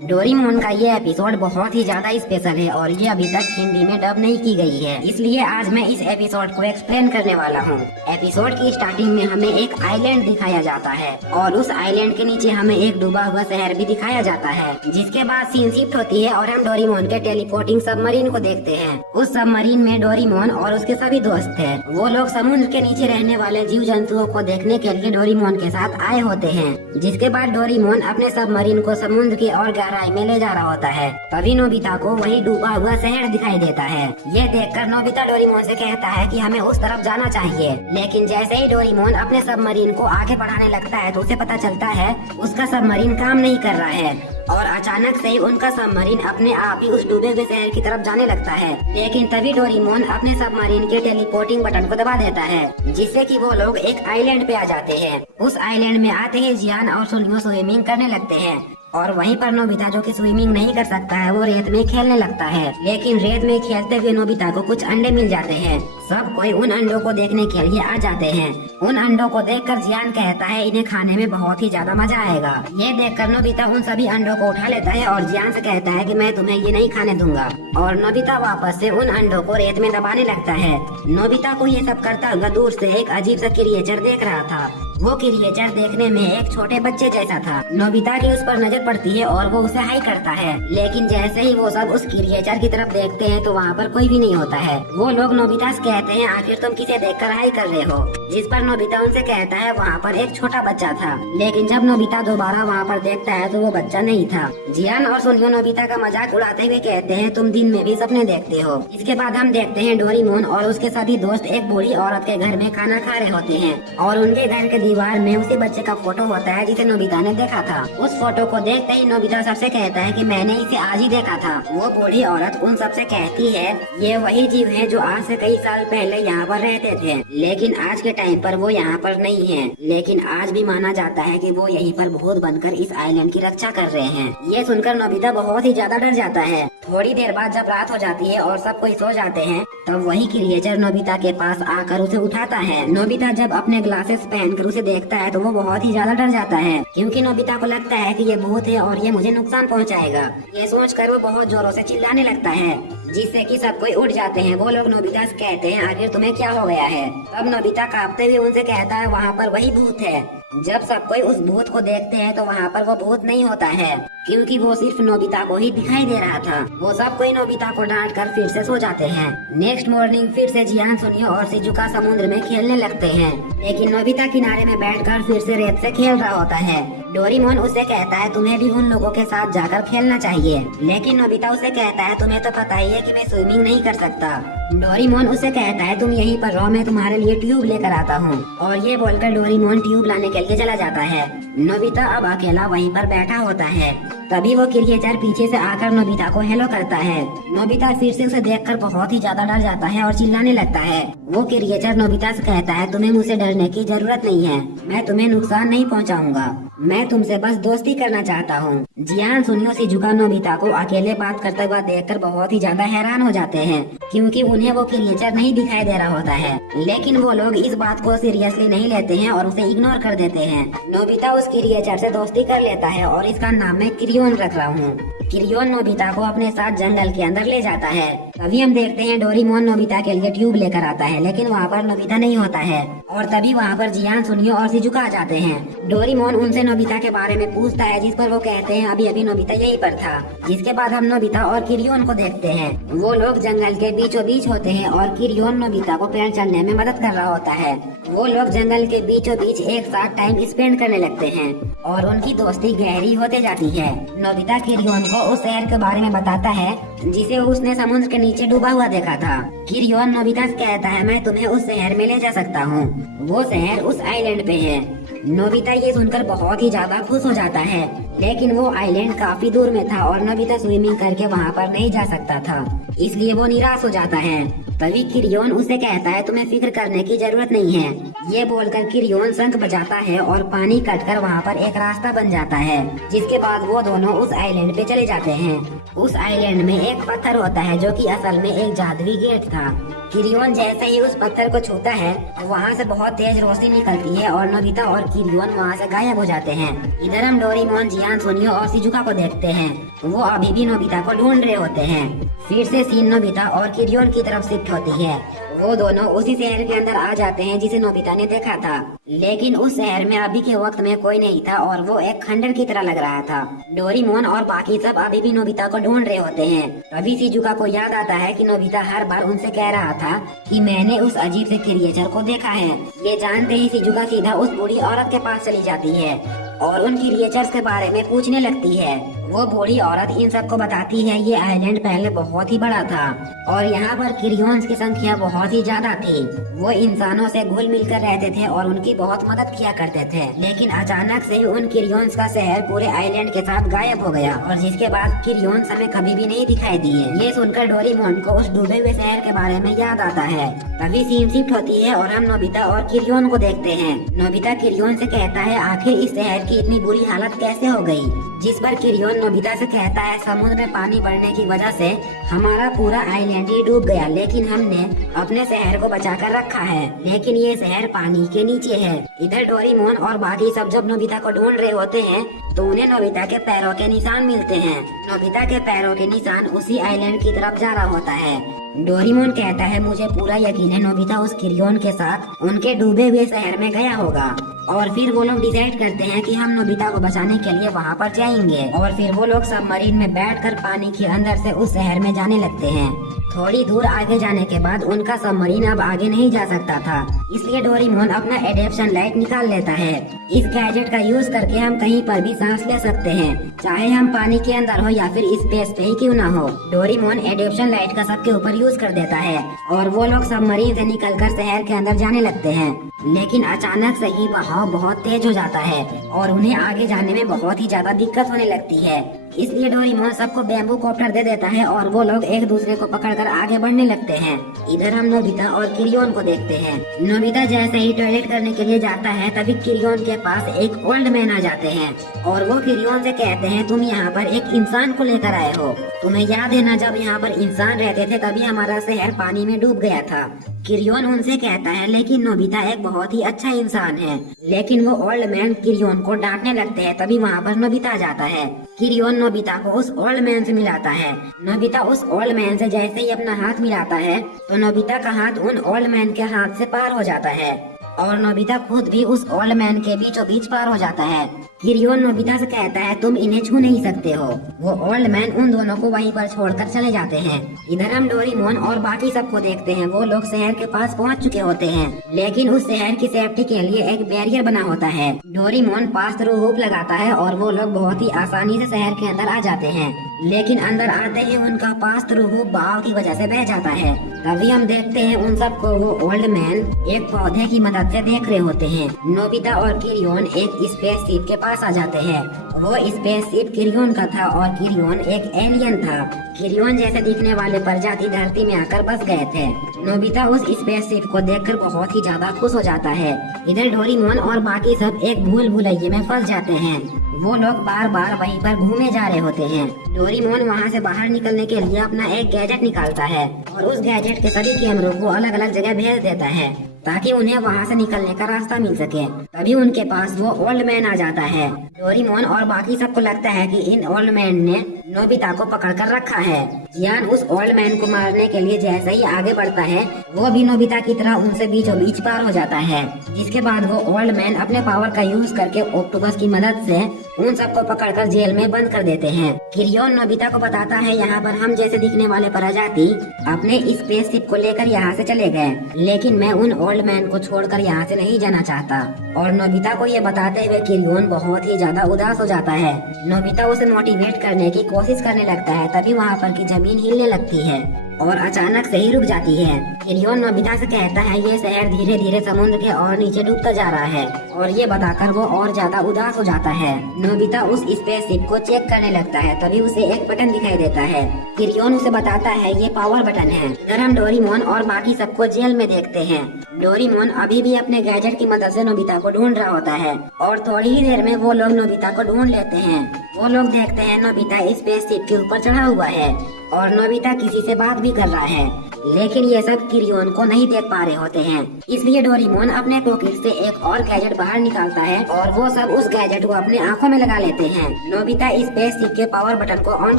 Doraemon का ये episode बहुत ही ज्यादा स्पेशल है और ये अभी तक हिंदी में डब नहीं की गई है, इसलिए आज मैं इस एपिसोड को एक्सप्लेन करने वाला हूँ। एपिसोड की स्टार्टिंग में हमें एक आइलैंड दिखाया जाता है और उस आइलैंड के नीचे हमें एक डूबा हुआ शहर भी दिखाया जाता है, जिसके बाद सीन शिफ्ट होती है और हम डोरेमोन के टेलीपोर्टिंग सबमरीन को देखते हैं। उस सबमरीन में डोरेमोन और उसके सभी दोस्त हैं। वो लोग समुद्र के नीचे रहने वाले जीव जंतुओं को देखने के लिए डोरेमोन के साथ आए होते हैं। जिसके बाद डोरेमोन अपने सबमरीन को समुद्र की और गहराई में ले जा रहा होता है। तभी नोबिता को वही डूबा हुआ शहर दिखाई देता है। ये देखकर नोबिता डोरेमोन से कहता है कि हमें उस तरफ जाना चाहिए, लेकिन जैसे ही डोरेमोन अपने सबमरीन को आगे बढ़ाने लगता है तो उसे पता चलता है उसका सबमरीन काम नहीं कर रहा है और अचानक से ही उनका सबमरीन अपने आप ही उस डूबे हुए शहर की तरफ जाने लगता है। लेकिन तभी डोरेमोन अपने सबमरीन के टेलीपोर्टिंग बटन को दबा देता है, जिससे कि वो लोग एक आइलैंड पे आ जाते हैं। उस आइलैंड में आते ही जियान और सुनियो स्विमिंग करने लगते हैं और वहीं पर नोबिता, जो कि स्विमिंग नहीं कर सकता है, वो रेत में खेलने लगता है। लेकिन रेत में खेलते हुए नोबिता को कुछ अंडे मिल जाते हैं। सब कोई उन अंडों को देखने के लिए आ जाते हैं। उन अंडों को देखकर जियान कहता है इन्हें खाने में बहुत ही ज्यादा मजा आएगा। ये देखकर नोबिता उन सभी अंडों को उठा लेता है और जियान से कहता है कि मैं तुम्हें ये नहीं खाने दूंगा। और नोबिता वापस से उन अंडों को रेत में दबाने लगता है। नोबिता को ये सब करता हुआ दूर से एक अजीब सा क्रिएचर देख रहा था। वो क्रिएचर देखने में एक छोटे बच्चे जैसा था। नोबिता की उस पर नजर पड़ती है और वो उसे हाई करता है, लेकिन जैसे ही वो सब उस क्रिएचर की तरफ देखते हैं तो वहाँ पर कोई भी नहीं होता है। वो लोग नोबिता से कहते हैं आखिर तुम किसे देखकर हाई कर रहे हो, जिस पर नोबिता उनसे कहता है वहाँ पर एक छोटा बच्चा था। लेकिन जब नोबिता दोबारा वहाँ पर देखता है तो वो बच्चा नहीं था। जियान और सुनियो नोबिता का मजाक उड़ाते हुए कहते हैं तुम दिन में भी सपने देखते हो। इसके बाद हम देखते हैं डोरेमोन और उसके सभी दोस्त एक बूढ़ी औरत के घर में खाना खा रहे होते हैं और उनके घर के दीवार में उसी बच्चे का फोटो होता है जिसे नोबिता ने देखा था। उस फोटो को देखते ही नोबिता सबसे कहता है कि मैंने इसे आज ही देखा था। वो बूढ़ी औरत उन सबसे कहती है ये वही जीव है जो आज से कई साल पहले यहाँ पर रहते थे, लेकिन आज के टाइम पर वो यहाँ पर नहीं है। लेकिन आज भी माना जाता है कि वो यहीं पर भूत बनकर इस आइलैंड की रक्षा कर रहे हैं। ये सुनकर नोबिता बहुत ही ज्यादा डर जाता है। थोड़ी देर बाद जब रात हो जाती है और सब कोई सो जाते हैं तब वही क्रिएचर नोबिता के पास आकर उसे उठाता है। नोबिता जब अपने ग्लासेस पहनकर उसे देखता है तो वो बहुत ही ज्यादा डर जाता है, क्योंकि नोबिता को लगता है कि ये भूत है और ये मुझे नुकसान पहुंचाएगा। ये सोचकर वो बहुत जोरों से चिल्लाने लगता है, जिससे कि सब कोई उठ जाते हैं। वो लोग नोबिता से कहते हैं आखिर तुम्हें क्या हो गया है। तब नोबिता कांपते हुए उनसे कहता है वहाँ पर वही भूत है। जब सब कोई उस भूत को देखते हैं तो वहाँ पर वो भूत नहीं होता है, क्योंकि वो सिर्फ नोबिता को ही दिखाई दे रहा था। वो सब कोई नोबिता को डांट कर फिर से सो जाते हैं। नेक्स्ट मॉर्निंग फिर से जियान, सुनियो और शिजुका समुद्र में खेलने लगते हैं, लेकिन नोबिता किनारे में बैठकर फिर से रेत से खेल रहा होता है। डोरेमोन उसे कहता है तुम्हें भी उन लोगों के साथ जाकर खेलना चाहिए, लेकिन नोबिता उसे कहता है तुम्हें तो पता ही है कि मैं स्विमिंग नहीं कर सकता। डोरेमोन उसे कहता है तुम यहीं पर रहो, मैं तुम्हारे लिए ट्यूब लेकर आता हूँ। और ये बोलकर डोरेमोन ट्यूब लाने के लिए चला जाता है। नोबिता अब अकेला वहीं पर बैठा होता है। तभी वो क्रिएचर पीछे से आकर नोबिता को हेलो करता है। नोबिता फिर से उसे देखकर बहुत ही ज्यादा डर जाता है और चिल्लाने लगता है। वो क्रिएचर नोबिता से कहता है तुम्हें मुझसे डरने की जरूरत नहीं है, मैं तुम्हें नुकसान नहीं पहुंचाऊंगा, मैं तुमसे बस दोस्ती करना चाहता हूँ। जियान, सुनियो, शिजुका नोबिता को अकेले बात करता हुआ देखकर बहुत ही ज्यादा हैरान हो जाते हैं, क्योंकि उन्हें वो क्रिएचर नहीं दिखाई दे रहा होता है। लेकिन वो लोग इस बात को सीरियसली नहीं लेते हैं और उसे इग्नोर कर देते हैं। नोबिता उस क्रिएचर से दोस्ती कर लेता है और इसका नाम मैं क्रियोन रख रहा हूँ। क्रियोन नोबिता को अपने साथ जंगल के अंदर ले जाता है। तभी हम देखते हैं डोरेमोन नोबिता के लिए ट्यूब लेकर आता है, लेकिन वहाँ पर नोबिता नहीं होता है। और तभी वहाँ पर जियान, सुनियो और शिजुका आ जाते हैं। डोरेमोन उनसे नोबिता के बारे में पूछता है, जिस पर वो कहते हैं अभी अभी नोबिता यहीं पर था। जिसके बाद हम नोबिता और क्रियोन को देखते हैं। वो लोग जंगल के बीचों बीच होते हैं और क्रियोन नोबिता को पैर चलने में मदद कर रहा होता है। वो लोग जंगल के बीचों बीच एक साथ टाइम स्पेंड करने लगते हैं और उनकी दोस्ती गहरी होते जाती है। नोबिता क्रियोन को उस शहर के बारे में बताता है जिसे उसने समुद्र के नीचे डूबा हुआ देखा था। क्रियोन नोबिता से कहता है मैं तुम्हें उस शहर में ले जा सकता हूँ, वो शहर उस आइलैंड पे है। नोबिता ये सुनकर बहुत ही ज्यादा खुश हो जाता है, लेकिन वो आइलैंड काफी दूर में था और नोबिता स्विमिंग करके वहाँ पर नहीं जा सकता था, इसलिए वो निराश हो जाता है। तभी किरियोन उसे कहता है तुम्हें फिक्र करने की जरूरत नहीं है। ये बोलकर किरियोन शंख बजाता है और पानी कटकर वहाँ पर एक रास्ता बन जाता है, जिसके बाद वो दोनों उस आइलैंड पे चले जाते हैं। उस आइलैंड में एक पत्थर होता है जो कि असल में एक जादुई गेट था। किरियोन जैसे ही उस पत्थर को छूता है वहाँ से बहुत तेज रोशनी निकलती है और नोबिता और किरियोन वहाँ से गायब हो जाते हैं। इधर हम डोरेमोन, जियान, सोनियो और शिजुका को देखते हैं। वो अभी भी नोबिता को ढूंढ रहे होते हैं। फिर से सीन नोबिता और किरियोन की तरफ शिफ्ट होती है। वो दोनों उसी शहर के अंदर आ जाते हैं जिसे नोबिता ने देखा था, लेकिन उस शहर में अभी के वक्त में कोई नहीं था और वो एक खंडर की तरह लग रहा था। डोरेमोन और बाकी सब अभी भी नोबिता को ढूंढ रहे होते हैं। तभी शिजुका को याद आता है कि नोबिता हर बार उनसे कह रहा था कि मैंने उस अजीब से क्रिएचर को देखा है। ये जानते ही शिजुका सीधा उस बूढ़ी औरत के पास चली जाती है और उन क्रिएचर्स के बारे में पूछने लगती है। वो बूढ़ी औरत इन सबको बताती है ये आइलैंड पहले बहुत ही बड़ा था और यहाँ पर किरियोन्स की संख्या बहुत ही ज्यादा थी। वो इंसानों से घुल मिलकर रहते थे और उनकी बहुत मदद किया करते थे, लेकिन अचानक से उन किरियोन्स का शहर पूरे आइलैंड के साथ गायब हो गया और जिसके बाद किरियोन्स हमें कभी भी नहीं दिखाई दिए। ये सुनकर डोरेमोन को उस डूबे हुए शहर के बारे में याद आता है। तभी सीन शिफ्ट होती है और हम नोबिता और किरियोन को देखते हैं। नोबिता किरियोन से कहता है आखिर इस शहर की इतनी बुरी हालत कैसे हो गई, जिस पर किरियोन नोबिता से कहता है समुद्र में पानी बढ़ने की वजह से हमारा पूरा आइलैंड ही डूब गया, लेकिन हमने अपने शहर को बचा कर रखा है, लेकिन ये शहर पानी के नीचे है। इधर डोरेमोन और बाकी सब जब नोबिता को ढूंढ रहे होते हैं तो उन्हें नोबिता के पैरों के निशान मिलते हैं। नोबिता के पैरों के निशान उसी आइलैंड की तरफ जा रहा होता है। डोरेमोन कहता है मुझे पूरा यकीन है नोबिता उस किरियोन के साथ उनके डूबे हुए शहर में गया होगा। और फिर वो लोग डिसाइड करते हैं कि हम नोबिता को बचाने के लिए वहाँ पर जाएंगे और फिर वो लोग सबमरीन में बैठकर पानी के अंदर से उस शहर में जाने लगते हैं। थोड़ी दूर आगे जाने के बाद उनका सबमरीन अब आगे नहीं जा सकता था, इसलिए डोरेमोन अपना एडेप्शन लाइट निकाल लेता है। इस गैजेट का यूज करके हम कहीं पर भी सांस ले सकते हैं, चाहे हम पानी के अंदर हो या फिर स्पेस पे ही क्यों ना हो। डोरेमोन एडेप्शन लाइट का सबके ऊपर यूज कर देता है और वो लोग सबमरीन से निकलकर शहर के अंदर जाने लगते हैं, लेकिन अचानक से ही बहाव बहुत तेज हो जाता है और उन्हें आगे जाने में बहुत ही ज्यादा दिक्कत होने लगती है। इसलिए डोरेमोन सबको बैम्बू कॉप्टर दे देता है और वो लोग एक दूसरे को पकड़कर आगे बढ़ने लगते हैं। इधर हम नोबिता और किरियोन को देखते हैं। नोबिता जैसे ही टॉयलेट करने के लिए जाता है तभी किरियोन के पास एक ओल्ड मैन आ जाते हैं और वो किरियोन से कहते हैं तुम यहाँ पर एक इंसान को लेकर आए हो, तुम्हें याद है ना जब यहाँ पर इंसान रहते थे तभी हमारा शहर पानी में डूब गया था। किरियोन उनसे कहता है लेकिन नोबिता एक बहुत ही अच्छा इंसान है, लेकिन वो ओल्ड मैन किरियोन को डांटने लगते हैं। तभी वहाँ पर नोबिता आ जाता है। किरियोन नोबिता को उस ओल्ड मैन से मिलाता है। नोबिता उस ओल्ड मैन से जैसे ही अपना हाथ मिलाता है तो नोबिता का हाथ उन ओल्ड मैन के हाथ से पार हो जाता है और नोबिता खुद भी उस ओल्ड मैन के बीचों बीच पार हो जाता है। किरियोन नोबिता से कहता है तुम इन्हें छू नहीं सकते हो। वो ओल्ड मैन उन दोनों को वहीं पर छोड़कर चले जाते हैं। इधर हम डोरेमोन और बाकी सबको देखते हैं। वो लोग शहर के पास पहुंच चुके होते हैं, लेकिन उस शहर की सेफ्टी के लिए एक बैरियर बना होता है। डोरेमोन पास थ्रू हुक लगाता है और वो लोग बहुत ही आसानी से शहर के अंदर आ जाते हैं, लेकिन अंदर आते ही उनका पास थ्रू हुक बहाव की वजह से बह जाता है। तभी हम देखते हैं उन सबको वो ओल्ड मैन एक पौधे की मदद से देख रहे होते हैं। नोबिता और किरियोन एक स्पेसशिप के पास आ जाते हैं। वो स्पेसशिप किरियोन का था और किरियोन एक एलियन था। किरियोन जैसे दिखने वाले प्रजाति धरती में आकर बस गए थे। नोबिता उस स्पेसशिप को देखकर बहुत ही ज्यादा खुश हो जाता है। इधर डोरेमोन और बाकी सब एक भूल भुलैये में फंस जाते हैं। वो लोग बार बार वहीं पर घूमे जा रहे होते हैं। डोरेमोन वहाँ से बाहर निकलने के लिए अपना एक गैजेट निकालता है और उस गैजेट के सभी कैमरों को अलग अलग जगह भेज देता है ताकि उन्हें वहाँ से निकलने का रास्ता मिल सके। तभी उनके पास वो ओल्ड मैन आ जाता है। डोरेमोन और बाकी सबको लगता है कि इन ओल्ड मैन ने नोबिता को पकड़ कर रखा है। जियान उस ओल्ड मैन को मारने के लिए जैसे ही आगे बढ़ता है वो भी नोबिता की तरह उनसे बीचों बीच पार हो जाता है, जिसके बाद वो ओल्ड मैन अपने पावर का यूज करके ऑक्टोपस की मदद से उन सबको पकड़कर जेल में बंद कर देते हैं। किरियोन नोबिता को बताता है यहाँ पर हम जैसे दिखने वाले प्रजाति अपने स्पेसशिप को लेकर यहाँ से चले गए, लेकिन मैं उन ओल्ड मैन को छोड़कर यहाँ से नहीं जाना चाहता। और नोबिता को ये बताते हुए किरियोन बहुत ही ज्यादा उदास हो जाता है। नोबिता उसे मोटिवेट करने की कोशिश करने लगता है। तभी वहाँ पर की जमीन हिलने लगती है और अचानक से ही रुक जाती है। किरियोन नोबिता से कहता है ये शहर धीरे धीरे समुद्र के और नीचे डूबता जा रहा है, और ये बताकर वो और ज्यादा उदास हो जाता है। नोबिता उस स्पेसशिप को चेक करने लगता है, तभी उसे एक बटन दिखाई देता है। किरियोन उसे बताता है ये पावर बटन है। फिर हम डोरेमोन और बाकी सबको जेल में देखते हैं। डोरेमोन अभी भी अपने गैजेट की मदद से नोबिता को ढूंढ रहा होता है, और थोड़ी ही देर में वो लोग नोबिता को ढूंढ लेते हैं। वो लोग देखते हैं नोबिता स्पेसशिप के ऊपर चढ़ा हुआ है, और नोबिता किसी से बात भी कर रहा है, लेकिन ये सब किरियोन को नहीं देख पा रहे होते हैं। इसलिए डोरेमोन अपने पॉकेट से एक और गैजेट बाहर निकालता है, और वो सब उस गैजेट को अपने आंखों में लगा लेते हैं। नोबिता स्पेसशिप के पावर बटन को ऑन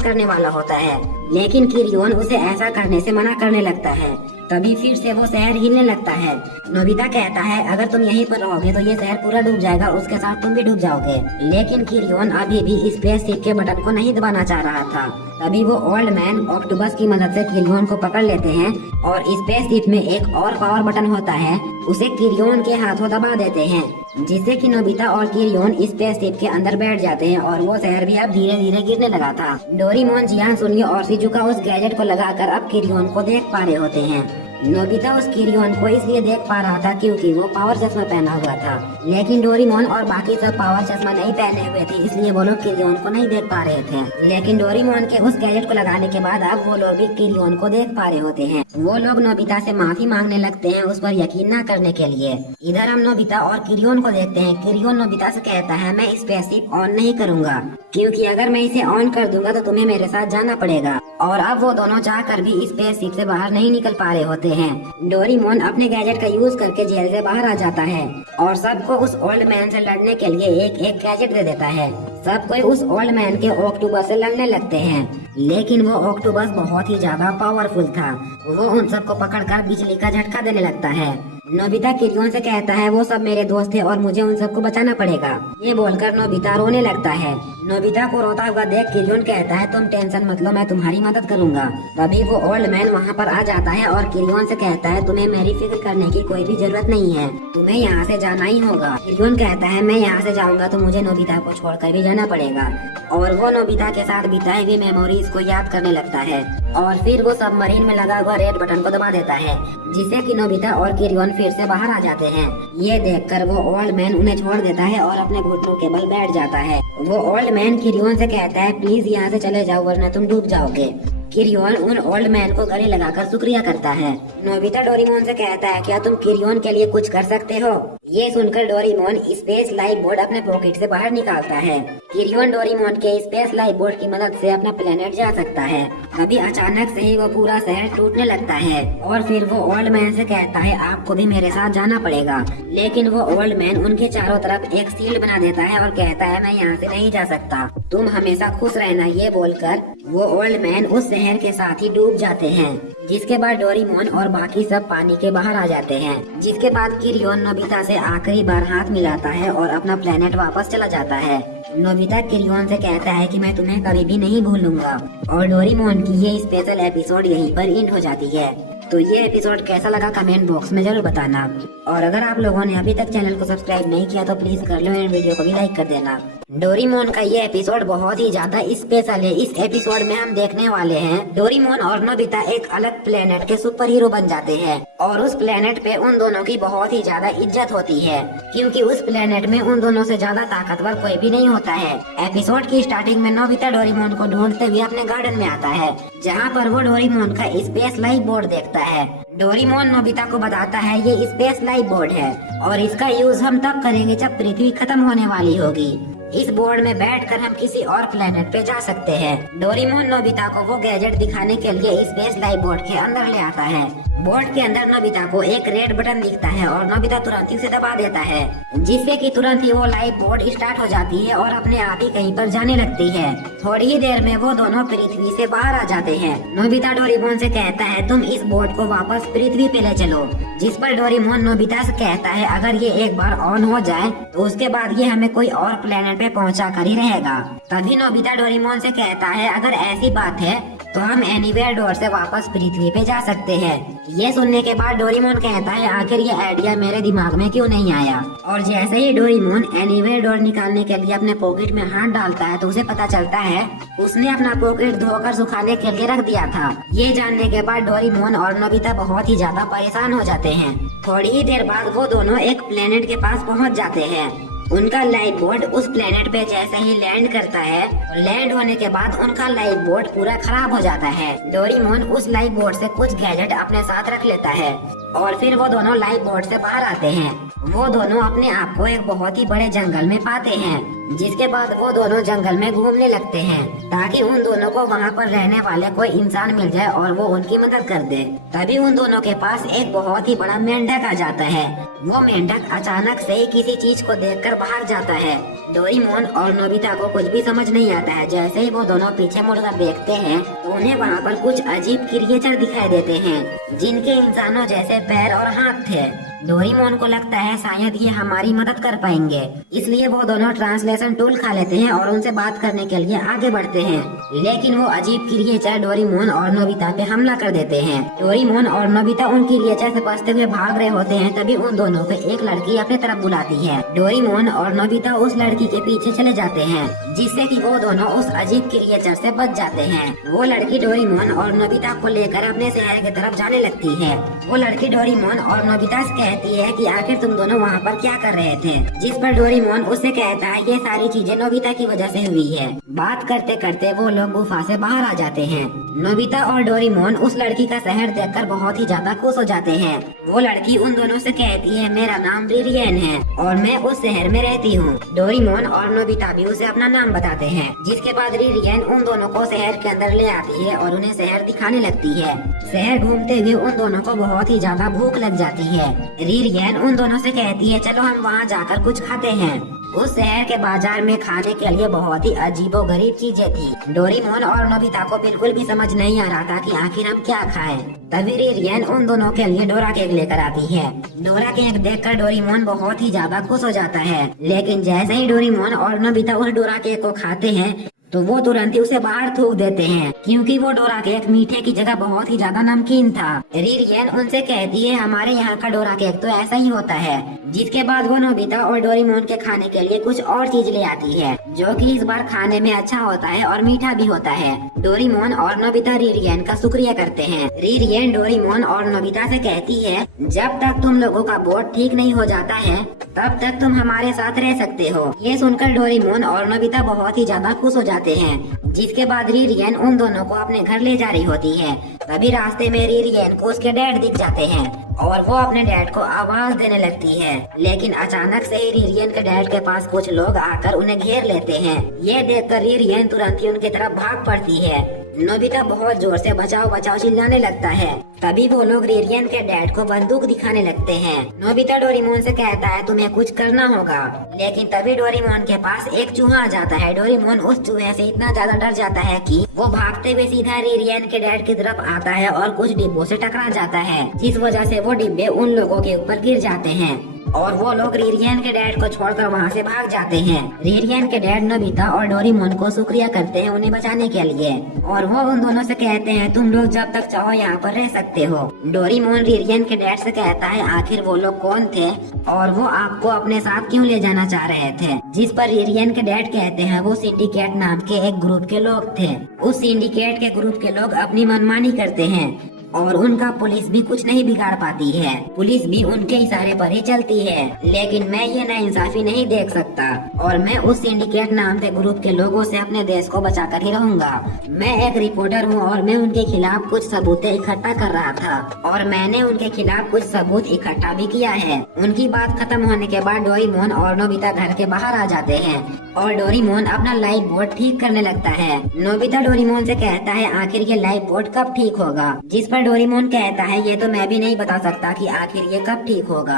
करने वाला होता है, लेकिन किरियोन उसे ऐसा करने से मना करने लगता है। तभी फिर से वो शहर हिलने लगता है। नोबिता कहता है अगर तुम यहीं पर रहोगे तो ये शहर पूरा डूब जाएगा, उसके साथ तुम भी डूब जाओगे। लेकिन किरियोन अभी भी स्पेसशिप के बटन को नहीं दबाना चाह रहा था। तभी वो ओल्ड मैन ऑक्टोपस की मदद से किरियोन को पकड़ लेते हैं, और स्पेसशिप में एक और पावर बटन होता है, उसे किरियोन के हाथों दबा देते हैं, जिससे कि नोबिता और किरियोन स्पेसशिप के अंदर बैठ जाते हैं, और वो शहर भी अब धीरे धीरे गिरने लगा था। डोरेमोन, जियान, सुनियो और शिजुका उस गैजेट को लगाकर अब किरियोन को देख पा रहे होते हैं। नोबिता उस किरियोन को इसलिए देख पा रहा था क्योंकि वो पावर चश्मा पहना हुआ था, लेकिन डोरेमोन और बाकी सब पावर चश्मा नहीं पहने हुए थे, इसलिए वो लोग किरियोन को नहीं देख पा रहे थे। लेकिन डोरेमोन के उस गैजेट को लगाने के बाद अब वो लोग भी किरियोन को देख पा रहे होते हैं। वो लोग नोबिता से माफी मांगने लगते हैं उस पर यकीन न करने के लिए। इधर हम नोबिता और किरियोन को देखते हैं। किरियोन नोबिता से कहता है मैं स्पेसशिप ऑन नहीं करूँगा, क्योंकि अगर मैं इसे ऑन कर दूंगा तो तुम्हें मेरे साथ जाना पड़ेगा। और अब वो दोनों चाहकर भी स्पेसशिप से बाहर नहीं निकल पा रहे होते हैं। डोरेमोन अपने गैजेट का यूज करके जेल से बाहर आ जाता है, और सबको उस ओल्ड मैन से लड़ने के लिए एक एक गैजेट दे देता है। सब कोई उस ओल्ड मैन के ऑक्टोपस से लड़ने लगते हैं, लेकिन वो ऑक्टोपस बहुत ही ज्यादा पावरफुल था। वो उन सबको पकड़कर बिजली का झटका देने लगता है। नोबिता किरियोन से कहता है वो सब मेरे दोस्त थे और मुझे उन सबको बचाना पड़ेगा। ये बोलकर नोबिता रोने लगता है। नोबिता को रोता हुआ देख किरियोन कहता है तुम टेंशन मत लो, मैं तुम्हारी मदद करूंगा। तभी वो ओल्ड मैन वहाँ पर आ जाता है और किरियोन से कहता है तुम्हें मेरी फिक्र करने की कोई भी जरूरत नहीं है, तुम्हें यहाँ से जाना ही होगा। किरियोन कहता है मैं यहाँ से जाऊंगा तो मुझे नोबिता को छोड़कर भी जाना पड़ेगा, और वो नोबिता के साथ बिताए हुए मेमोरीज को याद करने लगता है, और फिर वो सबमरीन में लगा हुआ रेड बटन को दबा देता है, जिससे कि नोबिता और किरियोन फिर से बाहर आ जाते हैं। ये देखकर वो ओल्ड मैन उन्हें छोड़ देता है और अपने घुटनों के बल बैठ जाता है। वो ओल्ड मैन किरियोन से कहता है प्लीज यहाँ से चले जाओ वरना तुम डूब जाओगे। किरियोन उन ओल्ड मैन को गले लगाकर शुक्रिया करता है। नोबिता डोरेमोन से कहता है क्या तुम किरियोन के लिए कुछ कर सकते हो? ये सुनकर डोरेमोन स्पेस लाइफ बोर्ड अपने पॉकेट से बाहर निकालता है। किरियोन डोरेमोन के स्पेस लाइफ बोर्ड की मदद से अपना प्लेनेट जा सकता है। तभी अचानक से ही वो पूरा शहर टूटने लगता है, और फिर वो ओल्ड मैन से कहता है आपको भी मेरे साथ जाना पड़ेगा। लेकिन वो ओल्ड मैन उनके चारों तरफ एक शील्ड बना देता है और कहता है मैं यहाँ से नहीं जा सकता, तुम हमेशा खुश रहना। ये बोलकर वो ओल्ड मैन उस शहर के साथ ही डूब जाते हैं, जिसके बाद डोरेमोन और बाकी सब पानी के बाहर आ जाते हैं। जिसके बाद किरियोन नोबिता से आखिरी बार हाथ मिलाता है और अपना प्लेनेट वापस चला जाता है। नोबिता किरियोन से कहता है कि मैं तुम्हें कभी भी नहीं भूलूंगा, और डोरेमोन की ये स्पेशल एपिसोड यहीं पर एंड हो जाती है। तो ये एपिसोड कैसा लगा कमेंट बॉक्स में जरूर बताना, और अगर आप लोगों ने अभी तक चैनल को सब्सक्राइब नहीं किया तो प्लीज कर लो, एंड वीडियो को भी लाइक कर देना। डोरेमोन का ये एपिसोड बहुत ही ज्यादा स्पेशल है। इस एपिसोड में हम देखने वाले हैं डोरेमोन और नोबिता एक अलग प्लेनेट के सुपर हीरो बन जाते हैं, और उस प्लेनेट पे उन दोनों की बहुत ही ज्यादा इज्जत होती है, क्योंकि उस प्लेनेट में उन दोनों से ज्यादा ताकतवर कोई भी नहीं होता है। एपिसोड की स्टार्टिंग में नोबिता डोरेमोन को ढूंढते हुए अपने गार्डन में आता है, जहाँ पर वो डोरेमोन का स्पेस लाइफ बोर्ड देखता है। डोरेमोन नोबिता को बताता है ये स्पेस लाइफ बोर्ड है, और इसका यूज हम तब करेंगे जब पृथ्वी खत्म होने वाली होगी। इस बोर्ड में बैठकर हम किसी और प्लेनेट पे जा सकते हैं। डोरेमोन नोबिता को वो गैजेट दिखाने के लिए स्पेस लाइफ बोर्ड के अंदर ले आता है। बोर्ड के अंदर नोबिता को एक रेड बटन दिखता है, और नोबिता तुरंत ही उसे दबा देता है, जिससे कि तुरंत ही वो लाइफ बोर्ड स्टार्ट हो जाती है और अपने आप ही कहीं पर जाने लगती है। थोड़ी ही देर में वो दोनों पृथ्वी से बाहर आ जाते हैं। नोबिता डोरेमोन से कहता है तुम इस बोर्ड को वापस पृथ्वी पे ले चलो, जिस पर डोरेमोन नोबिता से कहता है अगर ये एक बार ऑन हो जाए तो उसके बाद ये हमें कोई और प्लेनेट पे पहुंचा कर ही रहेगा। तभी नोबिता डोरेमोन से कहता है अगर ऐसी बात है तो हम एनीवेयर डोर से वापस पृथ्वी पे जा सकते हैं। ये सुनने के बाद डोरेमोन कहता है आखिर ये आइडिया मेरे दिमाग में क्यों नहीं आया। और जैसे ही डोरेमोन एनीवेयर डोर निकालने के लिए अपने पॉकेट में हाथ डालता है तो उसे पता चलता है उसने अपना पॉकेट धोकर सुखाने के लिए रख दिया था। ये जानने के बाद डोरेमोन और नोबिता बहुत ही ज्यादा परेशान हो जाते हैं। थोड़ी ही देर बाद वो दोनों एक प्लेनेट के पास पहुँच जाते हैं। उनका लाइफ बोट उस प्लेनेट पे जैसे ही लैंड करता है, लैंड होने के बाद उनका लाइफ बोट पूरा खराब हो जाता है। डोरेमोन उस लाइफ बोट से कुछ गैजेट अपने साथ रख लेता है और फिर वो दोनों लाइफ बोट से बाहर आते हैं। वो दोनों अपने आप को एक बहुत ही बड़े जंगल में पाते हैं, जिसके बाद वो दोनों जंगल में घूमने लगते हैं ताकि उन दोनों को वहाँ पर रहने वाले कोई इंसान मिल जाए और वो उनकी मदद कर दे। तभी उन दोनों के पास एक बहुत ही बड़ा मेंढक आ जाता है। वो मेंढक अचानक से ही किसी चीज को देखकर बाहर जाता है। डोरेमोन और नोबिता को कुछ भी समझ नहीं आता है। जैसे ही वो दोनों पीछे मुड़कर देखते हैं तो उन्हें वहाँ पर कुछ अजीब क्रिएचर दिखाई देते हैं जिनके इंसानों जैसे पैर और हाथ थे। डोरेमोन को लगता है शायद ये हमारी मदद कर पाएंगे, इसलिए वो दोनों ट्रांसलेशन टूल खा लेते हैं और उनसे बात करने के लिए आगे बढ़ते हैं। लेकिन वो अजीब क्रिएचर डोरेमोन और नोबिता पे हमला कर देते हैं। डोरेमोन और नोबिता उन क्रिएचर से बचते हुए भाग रहे होते हैं। तभी उन दोनों को एक लड़की अपनी तरफ बुलाती है। डोरेमोन और नोबिता उस लड़की के पीछे चले जाते हैं, जिससे कि वो दोनों उस अजीब क्रिएचर से बच जाते हैं। वो लड़की डोरेमोन और नोबिता को लेकर अपने शहर की तरफ जाने लगती है। वो लड़की डोरेमोन और नोबिता से कहती है कि आखिर तुम दोनों वहाँ पर क्या कर रहे थे, जिस पर डोरेमोन उससे कहता है ये सारी चीजें नोबिता की वजह से हुई है। बात करते करते वो लोग गुफा से बाहर आ जाते हैं। नोबिता और डोरेमोन उस लड़की का शहर देखकर बहुत ही ज्यादा खुश हो जाते हैं। वो लड़की उन दोनों से कहती है मेरा नाम रिरियन है और मैं उस शहर में रहती हूँ। डोरेमोन और नोबिता भी उसे अपना नाम बताते हैं, जिसके बाद रिरियन उन दोनों को शहर के अंदर ले आती है और उन्हें शहर दिखाने लगती है। शहर घूमते हुए उन दोनों को बहुत ही ज्यादा भूख लग जाती है। रिरियन उन दोनों से कहती है चलो हम वहाँ जाकर कुछ खाते हैं। उस शहर के बाजार में खाने के लिए बहुत ही अजीबोगरीब चीजें थी। डोरेमोन और नोबिता को बिल्कुल भी समझ नहीं आ रहा था कि आखिर हम क्या खाएं। तभी रिरियन उन दोनों के लिए डोरा केक लेकर आती है। डोरा केक देखकर डोरेमोन बहुत ही ज्यादा खुश हो जाता है। लेकिन जैसे ही डोरेमोन और नोबिता उस डोरा केक को खाते हैं तो वो तुरंत ही उसे बाहर थूक देते हैं, क्योंकि वो डोरा केक मीठे की जगह बहुत ही ज्यादा नमकीन था। रिरियन उनसे कहती है हमारे यहाँ का डोरा केक तो ऐसा ही होता है। जिसके बाद वो नोबिता और डोरेमोन के खाने के लिए कुछ और चीज ले आती है, जो कि इस बार खाने में अच्छा होता है और मीठा भी होता है। डोरेमोन और नोबिता रिरियन का शुक्रिया करते हैं। रिरियन डोरेमोन और नोबिता से कहती है जब तक तुम लोगों का बोट ठीक नहीं हो जाता है तब तक तुम हमारे साथ रह सकते हो। ये सुनकर डोरेमोन और नोबिता बहुत ही ज्यादा खुश हो जाते हैं। जिसके बाद रिरियन उन दोनों को अपने घर ले जा रही होती है। तभी रास्ते में रिरियन को उसके डैड दिख जाते हैं और वो अपने डैड को आवाज देने लगती है। लेकिन अचानक से ही रिरियन के डैड के पास कुछ लोग आकर उन्हें घेर लेते हैं। ये देखकर रिरियन तुरंत ही उनकी तरफ भाग पड़ती है। नोबिता बहुत जोर से बचाओ बचाओ चिल्लाने लगता है। तभी वो लोग रिरियन के डैड को बंदूक दिखाने लगते हैं। नोबिता डोरेमोन से कहता है तुम्हें कुछ करना होगा, लेकिन तभी डोरेमोन के पास एक चूहा आ जाता है। डोरेमोन उस चूहे से इतना ज्यादा डर जाता है कि वो भागते हुए सीधा रिरियन के डैड की तरफ आता है और कुछ डिब्बों से टकरा जाता है, जिस वजह से वो डिब्बे उन लोगों के ऊपर गिर जाते हैं और वो लोग रिरियन के डैड को छोड़कर वहाँ से भाग जाते हैं। रिरियन के डैड नोबिता और डोरेमोन को शुक्रिया करते हैं उन्हें बचाने के लिए और वो उन दोनों से कहते हैं तुम लोग जब तक चाहो यहाँ पर रह सकते हो। डोरेमोन रिरियन के डैड से कहता है आखिर वो लोग कौन थे और वो आपको अपने साथ क्यों ले जाना चाह रहे थे, जिस पर रिरियन के डैड कहते हैं वो सिंडिकेट नाम के एक ग्रुप के लोग थे। उस सिंडिकेट के ग्रुप के लोग अपनी मनमानी करते हैं और उनका पुलिस भी कुछ नहीं बिगाड़ पाती है। पुलिस भी उनके इशारे पर ही चलती है। लेकिन मैं ये नाइंसाफी नहीं देख सकता और मैं उस सिंडिकेट नाम के ग्रुप के लोगों से अपने देश को बचाकर ही रहूंगा। मैं एक रिपोर्टर हूँ और मैं उनके खिलाफ कुछ सबूत इकट्ठा कर रहा था और मैंने उनके खिलाफ कुछ सबूत इकट्ठा भी किया है। उनकी बात खत्म होने के बाद डोरेमोन और नोबिता घर के बाहर आ जाते हैं और डोरेमोन अपना लाइफ बोट ठीक करने लगता है। नोबिता डोरेमोन से कहता है आखिर ये लाइफ बोट कब ठीक होगा, जिस पर डोरेमोन कहता है ये तो मैं भी नहीं बता सकता कि आखिर ये कब ठीक होगा,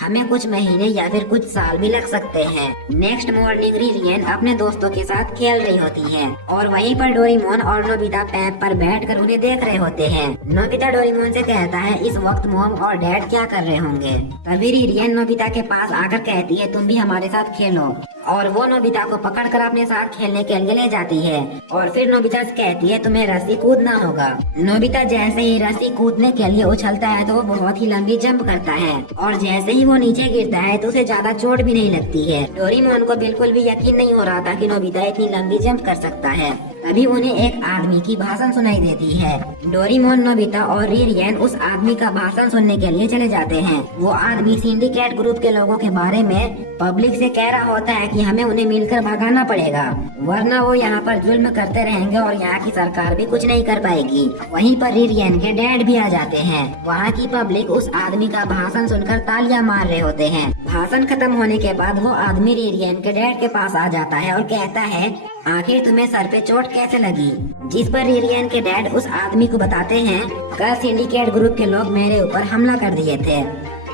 हमें कुछ महीने या फिर कुछ साल भी लग सकते हैं। नेक्स्ट मॉर्निंग रिरियन अपने दोस्तों के साथ खेल रही होती है और वहीं पर डोरेमोन और नोबिता पैप पर बैठकर उन्हें देख रहे होते हैं। नोबिता डोरेमोन से कहता है इस वक्त मॉम और डैड क्या कर रहे होंगे। तभी रिरियन नोबिता के पास आकर कहती है तुम भी हमारे साथ खेलो। और वो नोबिता को पकड़कर अपने साथ खेलने के लिए ले जाती है और फिर नोबिता से कहती है तुम्हें रस्सी कूदना होगा। नोबिता जैसे ही रस्सी कूदने के लिए उछलता है तो वो बहुत ही लंबी जंप करता है और जैसे ही वो नीचे गिरता है तो उसे ज्यादा चोट भी नहीं लगती है। डोरेमोन को बिल्कुल भी यकीन नहीं हो रहा था कि नोबिता इतनी लंबी जंप कर सकता है। तभी उन्हें एक आदमी की भाषण सुनाई देती है। डोरेमोन, नोबिता और रिरियन उस आदमी का भाषण सुनने के लिए चले जाते हैं। वो आदमी सिंडिकेट ग्रुप के लोगों के बारे में पब्लिक से कह रहा होता है कि हमें उन्हें मिलकर भगाना पड़ेगा, वरना वो यहाँ पर जुल्म करते रहेंगे और यहाँ की सरकार भी कुछ नहीं कर पाएगी। वहीं पर रिरियन के डैड भी आ जाते हैं। वहाँ की पब्लिक उस आदमी का भाषण सुनकर तालियां मार रहे होते हैं। भाषण खत्म होने के बाद वो आदमी रिरियन के डैड के पास आ जाता है और कहता है आखिर तुम्हें सर पे चोट कैसे लगी। जिस पर रिरियन के डैड उस आदमी को बताते हैं कल सिंडिकेट ग्रुप के लोग मेरे ऊपर हमला कर दिए थे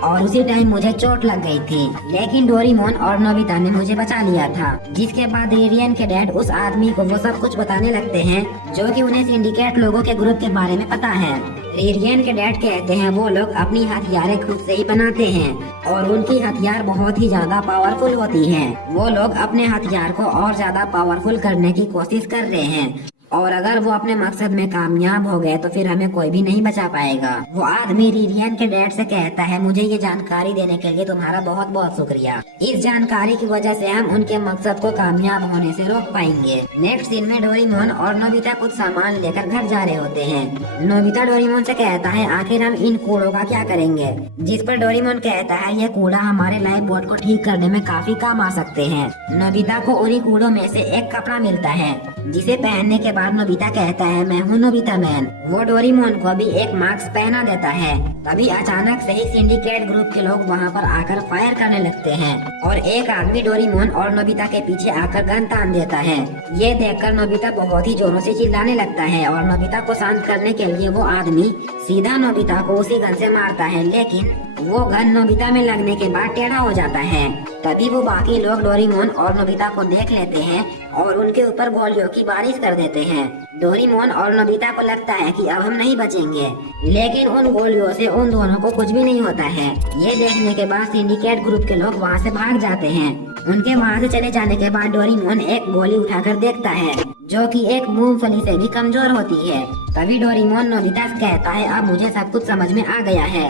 और उसी टाइम मुझे चोट लग गई थी, लेकिन डोरेमोन और नोबिता ने मुझे बचा लिया था। जिसके बाद रिरियन के डैड उस आदमी को वो सब कुछ बताने लगते हैं जो कि उन्हें सिंडिकेट लोगों के ग्रुप के बारे में पता है। रिरियन के डैड कहते हैं वो लोग अपनी हथियारें खुद से ही बनाते हैं और उनकी हथियार बहुत ही ज्यादा पावरफुल होती है। वो लोग अपने हथियार को और ज्यादा पावरफुल करने की कोशिश कर रहे हैं और अगर वो अपने मकसद में कामयाब हो गए तो फिर हमें कोई भी नहीं बचा पाएगा। वो आदमी रिरियन के डैड से कहता है मुझे ये जानकारी देने के लिए तुम्हारा बहुत बहुत शुक्रिया। इस जानकारी की वजह से हम उनके मकसद को कामयाब होने से रोक पाएंगे। नेक्स्ट सीन में डोरेमोन और नोबिता कुछ सामान लेकर घर जा रहे होते हैं। नोबिता डोरेमोन से कहता है आखिर हम इन कूड़ों का क्या करेंगे। जिस पर डोरेमोन कहता है यह कूड़ा हमारे लाइफ बोट को ठीक करने में काफी काम आ सकते हैं। नोबिता को उन्हीं कूड़ों में से एक कपड़ा मिलता है जिसे पहनने के बाद नोबिता कहता है मैं हूँ नोबिता मैन। वो डोरेमोन को भी एक मास्क पहना देता है। तभी अचानक से ही सिंडिकेट ग्रुप के लोग वहाँ पर आकर फायर करने लगते हैं और एक आदमी डोरेमोन और नोबिता के पीछे आकर गन तान देता है। ये देखकर नोबिता बहुत ही जोरों से चिल्लाने लगता है और नोबिता को शांत करने के लिए वो आदमी सीधा नोबिता को उसी गन से मारता है, लेकिन वो गन नोबिता में लगने के बाद टेढ़ा हो जाता है। तभी वो बाकी लोग डोरेमोन और नोबिता को देख लेते हैं और उनके ऊपर गोलियों की बारिश कर देते हैं। डोरेमोन और नोबिता को लगता है कि अब हम नहीं बचेंगे, लेकिन उन गोलियों से उन दोनों को कुछ भी नहीं होता है। ये देखने के बाद सिंडिकेट ग्रुप के लोग वहाँ से भाग जाते हैं। उनके वहाँ से चले जाने के बाद डोरेमोन एक गोली उठाकर देखता है जो कि एक मूंगफली से भी कमजोर होती है। तभी डोरेमोन नोबिता से कहता है अब मुझे सब कुछ समझ में आ गया है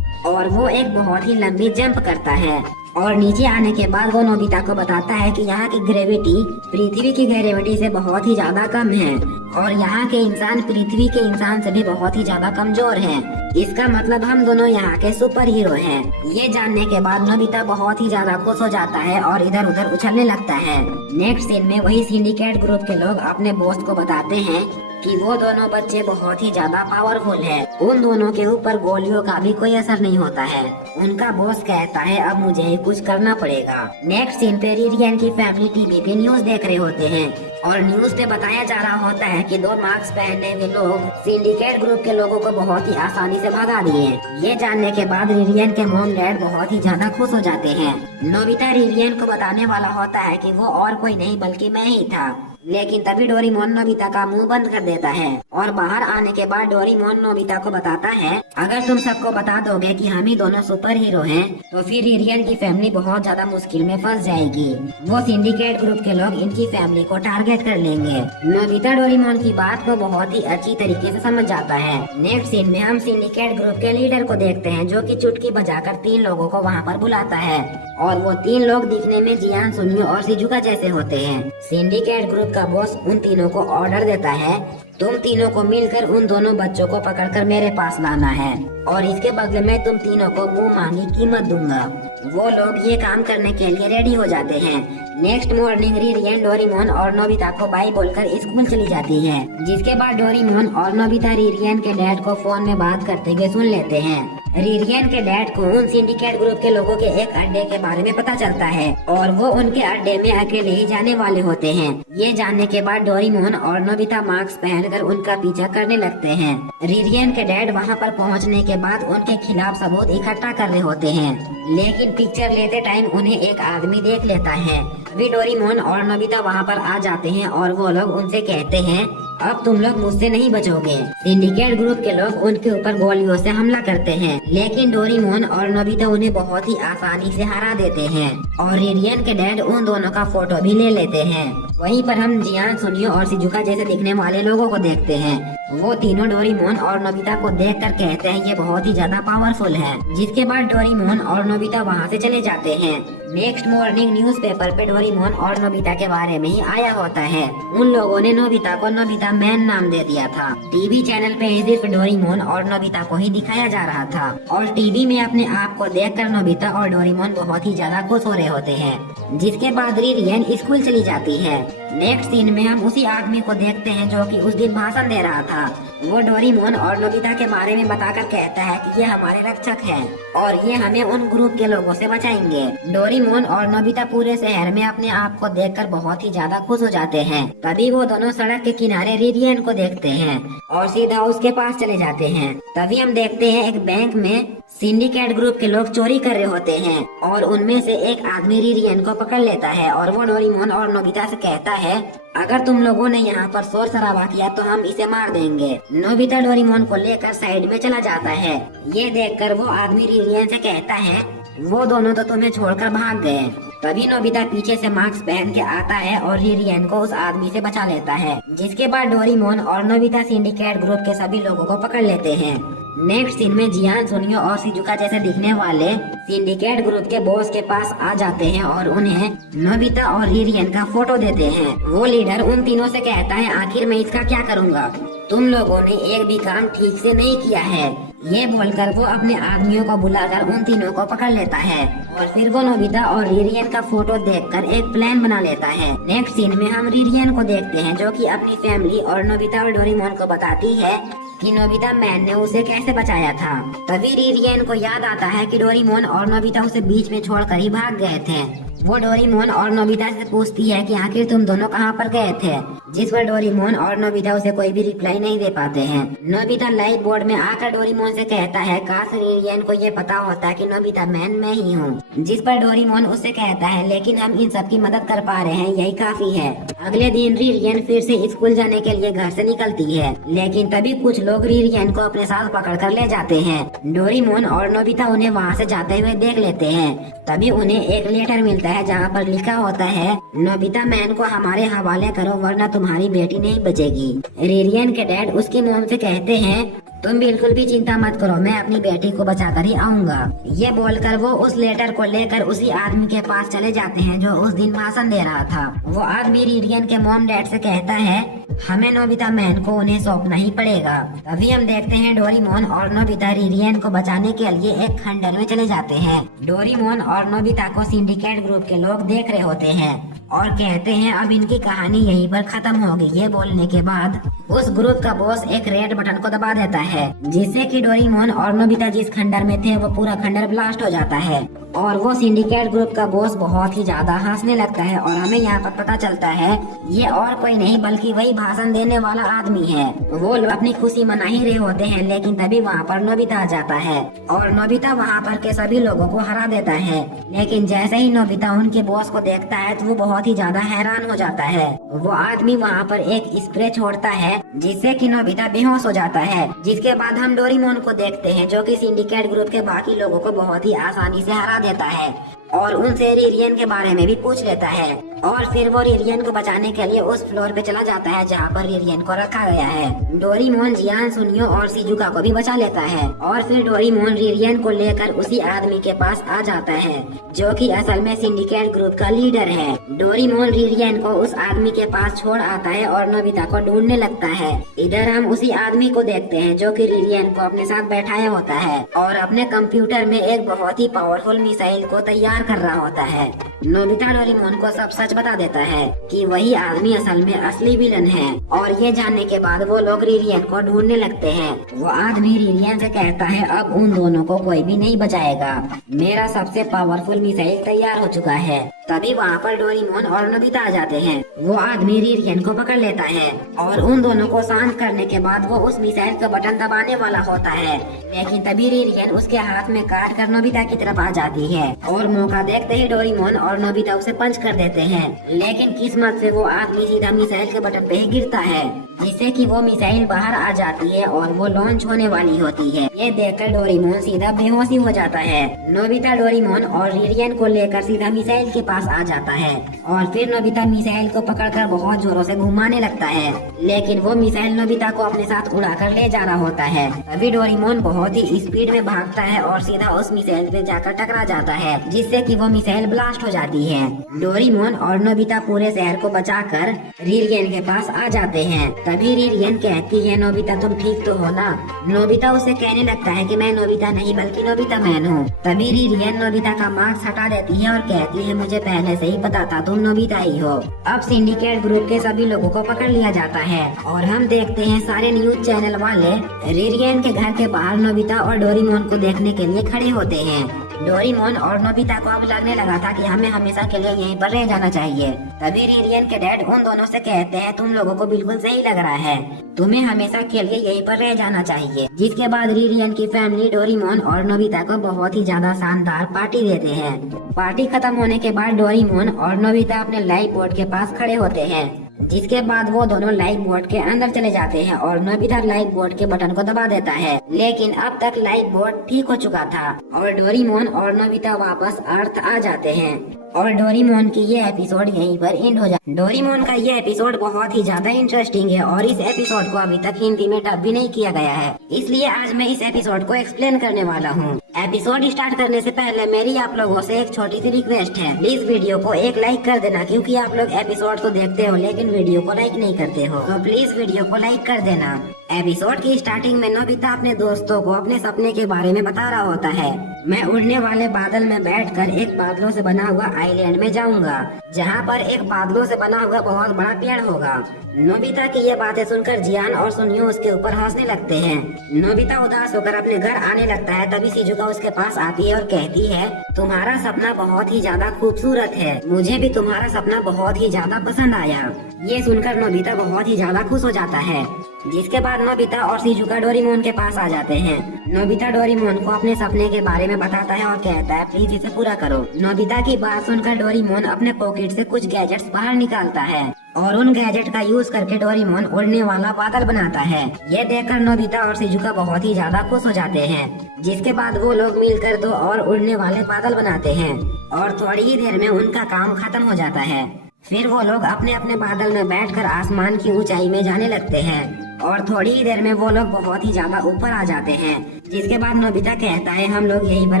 और वो एक बहुत ही लंबी जंप करता है और नीचे आने के बाद वो नोबिता को बताता है कि यहाँ की ग्रेविटी पृथ्वी की ग्रेविटी से बहुत ही ज्यादा कम है और यहाँ के इंसान पृथ्वी के इंसान से भी बहुत ही ज्यादा कमजोर हैं। इसका मतलब हम दोनों यहाँ के सुपर हीरो हैं। ये जानने के बाद नोबिता बहुत ही ज्यादा खुश हो जाता है और इधर उधर उछलने लगता है। नेक्स्ट सीन में वही सिंडिकेट ग्रुप के लोग अपने बॉस को बताते हैं कि वो दोनों बच्चे बहुत ही ज्यादा पावरफुल है, उन दोनों के ऊपर गोलियों का भी कोई असर नहीं होता है। उनका बॉस कहता है अब मुझे ही कुछ करना पड़ेगा। नेक्स्ट सीन पे रिरियन की फैमिली टीवी पे न्यूज देख रहे होते हैं और न्यूज पे बताया जा रहा होता है कि 2 मास्क पहने हुए लोग सिंडिकेट ग्रुप के लोगों को बहुत ही आसानी से भगा दिए। ये जानने के बाद रिरियन के मॉम डैड बहुत ही ज्यादा खुश हो जाते हैं। नोबिता रिरियन को बताने वाला होता है कि वो और कोई नहीं बल्कि मैं ही था, लेकिन तभी डोरेमोन नोबिता का मुंह बंद कर देता है और बाहर आने के बाद डोरेमोन नोबिता को बताता है अगर तुम सबको बता दोगे कि हम ही दोनों सुपर हीरो हैं तो फिर रिरियन की फैमिली बहुत ज्यादा मुश्किल में फंस जाएगी। वो सिंडिकेट ग्रुप के लोग इनकी फैमिली को टारगेट कर लेंगे। नोबिता डोरेमोन की बात को बहुत ही अच्छी तरीके से समझ जाता है। नेक्स्ट सीन में हम सिंडिकेट ग्रुप के लीडर को देखते हैं जो कि चुटकी बजाकर 3 लोगों को वहाँ पर बुलाता है और वो 3 लोग दिखने में जियान, सुनियो और शिजुका जैसे होते हैं। सिंडिकेट ग्रुप का बॉस उन तीनों को ऑर्डर देता है तुम तीनों को मिलकर उन दोनों बच्चों को पकड़कर मेरे पास लाना है और इसके बदले में तुम तीनों को मुंह मांगी कीमत दूंगा। वो लोग ये काम करने के लिए रेडी हो जाते हैं। नेक्स्ट मॉर्निंग रिरियन डोरेमोन और नोबिता को बाय बोलकर स्कूल चली जाती है। जिसके बाद डोरेमोन और नोबिता रिरियन के डैड को फोन में बात करते हुए सुन लेते हैं। रिरियन के डैड को उन सिंडिकेट ग्रुप के लोगों के एक अड्डे के बारे में पता चलता है और वो उनके अड्डे में अकेले ही जाने वाले होते हैं। ये जानने के बाद डोरेमोन और नोबिता मास्क पहनकर उनका पीछा करने लगते हैं। रिरियन के डैड वहाँ पर पहुँचने के बाद उनके खिलाफ सबूत इकट्ठा कर रहे होते हैं, लेकिन पिक्चर लेते टाइम उन्हें एक आदमी देख लेता है। वे डोरेमोन और नोबिता वहाँ पर आ जाते हैं और वो लोग उनसे कहते हैं अब तुम लोग मुझसे नहीं बचोगे। सिंडिकेट ग्रुप के लोग उनके ऊपर गोलियों से हमला करते हैं, लेकिन डोरेमोन और नोबिता उन्हें बहुत ही आसानी से हरा देते हैं और रिरियन के डैड उन दोनों का फोटो भी ले लेते हैं। वहीं पर हम जियान, सुनियो और शिजुका जैसे दिखने वाले लोगों को देखते हैं। वो तीनों डोरेमोन और नोबिता को देखकर कहते हैं ये बहुत ही ज्यादा पावरफुल है, जिसके बाद डोरेमोन और नोबिता वहाँ से चले जाते हैं। नेक्स्ट मॉर्निंग न्यूज़पेपर पे डोरेमोन और नोबिता के बारे में ही आया होता है। उन लोगों ने नोबिता को नोबिता मैन नाम दे दिया था। टीवी चैनल पे सिर्फ डोरेमोन और नोबिता को ही दिखाया जा रहा था और टीवी में अपने आप को देखकर नोबिता और डोरेमोन बहुत ही ज्यादा खुश हो रहे होते हैं। जिसके बाद रिरियन स्कूल चली जाती है। नेक्स्ट सीन में हम उसी आदमी को देखते हैं जो कि उस दिन भाषण दे रहा था। वो डोरेमोन और नोबिता के बारे में बताकर कहता है कि ये हमारे रक्षक हैं और ये हमें उन ग्रुप के लोगों से बचाएंगे। डोरेमोन और नोबिता पूरे शहर में अपने आप को देखकर बहुत ही ज्यादा खुश हो जाते हैं। तभी वो दोनों सड़क के किनारे रिरियन को देखते हैं और सीधा उसके पास चले जाते हैं। तभी हम देखते हैं एक बैंक में सिंडिकेट ग्रुप के लोग चोरी कर रहे होते हैं और उनमें से एक आदमी रिरियन को पकड़ लेता है और वो डोरेमोन और नोबिता से कहता है अगर तुम लोगों ने यहाँ पर शोर शराबा किया तो हम इसे मार देंगे। नोबिता डोरेमोन को लेकर साइड में चला जाता है। ये देखकर वो आदमी रिरियन से कहता है वो दोनों तो तुम्हें छोड़कर भाग गए। तभी नोबिता पीछे से मास्क पहन के आता है और रिरियन को उस आदमी से बचा लेता है। जिसके बाद डोरेमोन और नोबिता सिंडिकेट ग्रुप के सभी लोगों को पकड़ लेते हैं। नेक्स्ट सीन में जियान, सुनियो और शिजुका जैसे दिखने वाले सिंडिकेट ग्रुप के बॉस के पास आ जाते हैं और उन्हें नोबिता और रिरियन का फोटो देते हैं। वो लीडर उन तीनों से कहता है आखिर मैं इसका क्या करूँगा, तुम लोगों ने एक भी काम ठीक से नहीं किया है। ये बोलकर वो अपने आदमियों को बुलाकर उन तीनों को पकड़ लेता है और फिर वो नोबिता और रिरियन का फोटो देखकर एक प्लान बना लेता है। नेक्स्ट सीन में हम रिरियन को देखते हैं जो कि अपनी फैमिली और नोबिता और डोरेमोन को बताती है कि नोबिता मैन ने उसे कैसे बचाया था। तभी रिरियन को याद आता है कि डोरेमोन और नोबिता उसे बीच में छोड़कर ही भाग गए थे। वो डोरेमोन और नोबिता से पूछती है कि आखिर तुम दोनों कहाँ पर गए थे, जिस पर डोरेमोन और नोबिता उसे कोई भी रिप्लाई नहीं दे पाते हैं। नोबिता लाइट बोर्ड में आकर डोरेमोन से कहता है काश रिरियन को ये पता होता कि नोबिता मैन मैं ही हूँ। जिस पर डोरेमोन उससे कहता है लेकिन हम इन सब की मदद कर पा रहे हैं, यही काफी है। अगले दिन रिरियन फिर से स्कूल जाने के लिए घर से निकलती है, लेकिन तभी कुछ लोग रिरियन को अपने साथ पकड़ कर ले जाते हैं। डोरेमोन और नोबिता उन्हें वहाँ से जाते हुए देख लेते हैं। तभी उन्हें एक लेटर मिलता है जहाँ पर लिखा होता है नोबिता मैन को हमारे हवाले करो वरना तुम्हारी बेटी नहीं बचेगी। रिरियन के डैड उसकी मॉम से कहते हैं तुम बिल्कुल भी चिंता मत करो, मैं अपनी बेटी को बचाकर ही आऊंगा। ये बोलकर वो उस लेटर को लेकर उसी आदमी के पास चले जाते हैं जो उस दिन भाषण दे रहा था। वो आदमी रिरियन के मॉम डैड से कहता है हमें नोबिता मैन को उन्हें सौंपना ही पड़ेगा। तभी हम देखते हैं डोरेमोन और नोबिता रिरियन को बचाने के लिए एक खंडर में चले जाते हैं। डोरेमोन और नोबिता को सिंडिकेट ग्रुप के लोग देख रहे होते हैं और कहते हैं अब इनकी कहानी यहीं पर खत्म होगी। ये बोलने के बाद उस ग्रुप का बॉस एक रेड बटन को दबा देता है जिससे कि डोरेमोन और नोबिता जिस खंडर में थे वो पूरा खंडर ब्लास्ट हो जाता है और वो सिंडिकेट ग्रुप का बॉस बहुत ही ज्यादा हंसने लगता है और हमें यहाँ पर पता चलता है ये और कोई नहीं बल्कि वही भाषण देने वाला आदमी है। वो लोग अपनी खुशी मना ही रहे होते हैं, लेकिन तभी वहाँ पर नोबिता आ जाता है और नोबिता वहाँ पर के सभी लोगों को हरा देता है। लेकिन जैसे ही नोबिता उनके बॉस को देखता है तो वो बहुत ही ज्यादा हैरान हो जाता है। वो आदमी वहाँ पर एक स्प्रे छोड़ता है जिससे कि नोबिता बेहोश हो जाता है। जिसके बाद हम डोरेमोन को देखते हैं जो कि सिंडिकेट ग्रुप के बाकी लोगों को बहुत ही आसानी से हरा देता है और उनसे रिरियन के बारे में भी पूछ लेता है और फिर वो रिरियन को बचाने के लिए उस फ्लोर पे चला जाता है जहाँ पर रिरियन को रखा गया है। डोरेमोन जियान, सुनियो और शिजुका को भी बचा लेता है और फिर डोरेमोन रिरियन को लेकर उसी आदमी के पास आ जाता है जो कि असल में सिंडिकेट ग्रुप का लीडर है। डोरेमोन रिरियन को उस आदमी के पास छोड़ आता है और नोबिता को ढूंढने लगता है। इधर हम उसी आदमी को देखते हैं जो कि रिरियन को अपने साथ बैठाया होता है और अपने कंप्यूटर में एक बहुत ही पावरफुल मिसाइल को तैयार कर रहा होता है। नोबिता डोरेमोन को सब सच बता देता है कि वही आदमी असल में असली विलन है और ये जानने के बाद वो लोग रिरियन को ढूंढने लगते हैं। वो आदमी रिरियन से कहता है अब उन दोनों को कोई भी नहीं बचाएगा, मेरा सबसे पावरफुल मिसाइल तैयार हो चुका है। तभी वहाँ पर डोरेमोन और नोबिता आ जाते हैं। वो आदमी रिरियन को पकड़ लेता है और उन दोनों को शांत करने के बाद वो उस मिसाइल का बटन दबाने वाला होता है, लेकिन तभी रिरियन उसके हाथ में काट कर नोबिता की तरफ आ जाती है और मौका देखते ही डोरेमोन और नोबिता उसे पंच कर देते हैं। लेकिन किस्मत से वो आदमी सीधा मिसाइल के बटन पे ही गिरता है, जिससे कि वो मिसाइल बाहर आ जाती है और वो लॉन्च होने वाली होती है। ये देखकर डोरेमोन सीधा बेहोशी हो जाता है। नोबिता डोरेमोन और रिरियन को लेकर सीधा मिसाइल के पास आ जाता है और फिर नोबिता मिसाइल को पकड़कर बहुत जोरों से घुमाने लगता है, लेकिन वो मिसाइल नोबिता को अपने साथ उड़ाकर ले जा रहा होता है। तभी डोरेमोन बहुत ही स्पीड में भागता है और सीधा उस मिसाइल पे जाकर टकरा जाता है, जिससे कि वो मिसाइल ब्लास्ट हो जाती है। डोरेमोन और नोबिता पूरे शहर को बचाकर रिरियन के पास आ जाते हैं। तभी रिरियन कहती है, नोबिता तुम ठीक तो हो ना? नोबिता उसे कहने लगता है कि मैं नोबिता नहीं बल्कि नोबिता मैन हूँ। तभी रिरियन नोबिता का मास्क हटा देती है और कहती है, मुझे पहले से ही पता था तुम नोबिता ही हो। अब सिंडिकेट ग्रुप के सभी लोगों को पकड़ लिया जाता है और हम देखते हैं सारे न्यूज चैनल वाले रिरियन के घर के बाहर नोबिता और डोरेमोन को देखने के लिए खड़े होते हैं। डोरेमोन और नोबिता को अब लगने लगा था कि हमें हमेशा के लिए यहीं पर रह जाना चाहिए। तभी रिरियन के डैड उन दोनों से कहते हैं, तुम लोगों को बिल्कुल सही लग रहा है, तुम्हें हमेशा के लिए यहीं पर रह जाना चाहिए। जिसके बाद रिरियन की फैमिली डोरेमोन और नोबिता को बहुत ही ज्यादा शानदार पार्टी देते हैं। पार्टी खत्म होने के बाद डोरेमोन और नोबिता अपने लाइफ बोट के पास खड़े होते हैं, जिसके बाद वो दोनों लाइफ बोट के अंदर चले जाते हैं और नोबिता लाइफ बोट के बटन को दबा देता है। लेकिन अब तक लाइफ बोट ठीक हो चुका था और डोरेमोन और नोबिता वापस अर्थ आ जाते हैं और डोरेमोन की ये एपिसोड यहीं पर एंड हो जाता है। डोरेमोन का ये एपिसोड बहुत ही ज्यादा इंटरेस्टिंग है और इस एपिसोड को अभी तक हिंदी में डब भी नहीं किया गया है, इसलिए आज मैं इस एपिसोड को एक्सप्लेन करने वाला हूँ। एपिसोड स्टार्ट करने से पहले मेरी आप लोगों से एक छोटी सी रिक्वेस्ट है, प्लीज वीडियो को एक लाइक कर देना, क्योंकि आप लोग एपिसोड तो देखते हो लेकिन वीडियो को लाइक नहीं करते हो, तो प्लीज वीडियो को लाइक कर देना। एपिसोड की स्टार्टिंग में नोबिता अपने दोस्तों को अपने सपने के बारे में बता रहा होता है। मैं उड़ने वाले बादल में बैठकर एक बादलों से बना हुआ आइलैंड में जाऊंगा, जहां पर एक बादलों से बना हुआ बहुत बड़ा पेड़ होगा। नोबिता की ये बातें सुनकर जियान और सुनियो उसके ऊपर हंसने लगते हैं। नोबिता उदास होकर अपने घर आने लगता है। तभी शिजुका उसके पास आती है और कहती है, तुम्हारा सपना बहुत ही ज्यादा खूबसूरत है, मुझे भी तुम्हारा सपना बहुत ही ज्यादा पसंद आया। ये सुनकर नोबिता बहुत ही ज्यादा खुश हो जाता है। जिसके बाद नोबिता और शिजुका डोरेमोन के पास आ जाते हैं। नोबिता डोरेमोन को अपने सपने के बारे में बताता है और कहता है, प्लीज इसे पूरा करो। नोबिता की बात सुनकर डोरेमोन अपने पॉकेट से कुछ गैजेट्स बाहर निकालता है और उन गैजेट का यूज करके डोरेमोन उड़ने वाला बादल बनाता है। ये देखकर नोबिता और शिजुका बहुत ही ज्यादा खुश हो जाते हैं। जिसके बाद वो लोग मिलकर 2 और उड़ने वाले बादल बनाते हैं और थोड़ी ही देर में उनका काम खत्म हो जाता है। फिर वो लोग अपने अपने बादल में बैठकर आसमान की ऊंचाई में जाने लगते हैं और थोड़ी ही देर में वो लोग बहुत ही ज्यादा ऊपर आ जाते हैं। जिसके बाद नोबिता कहता है, हम लोग यहीं पर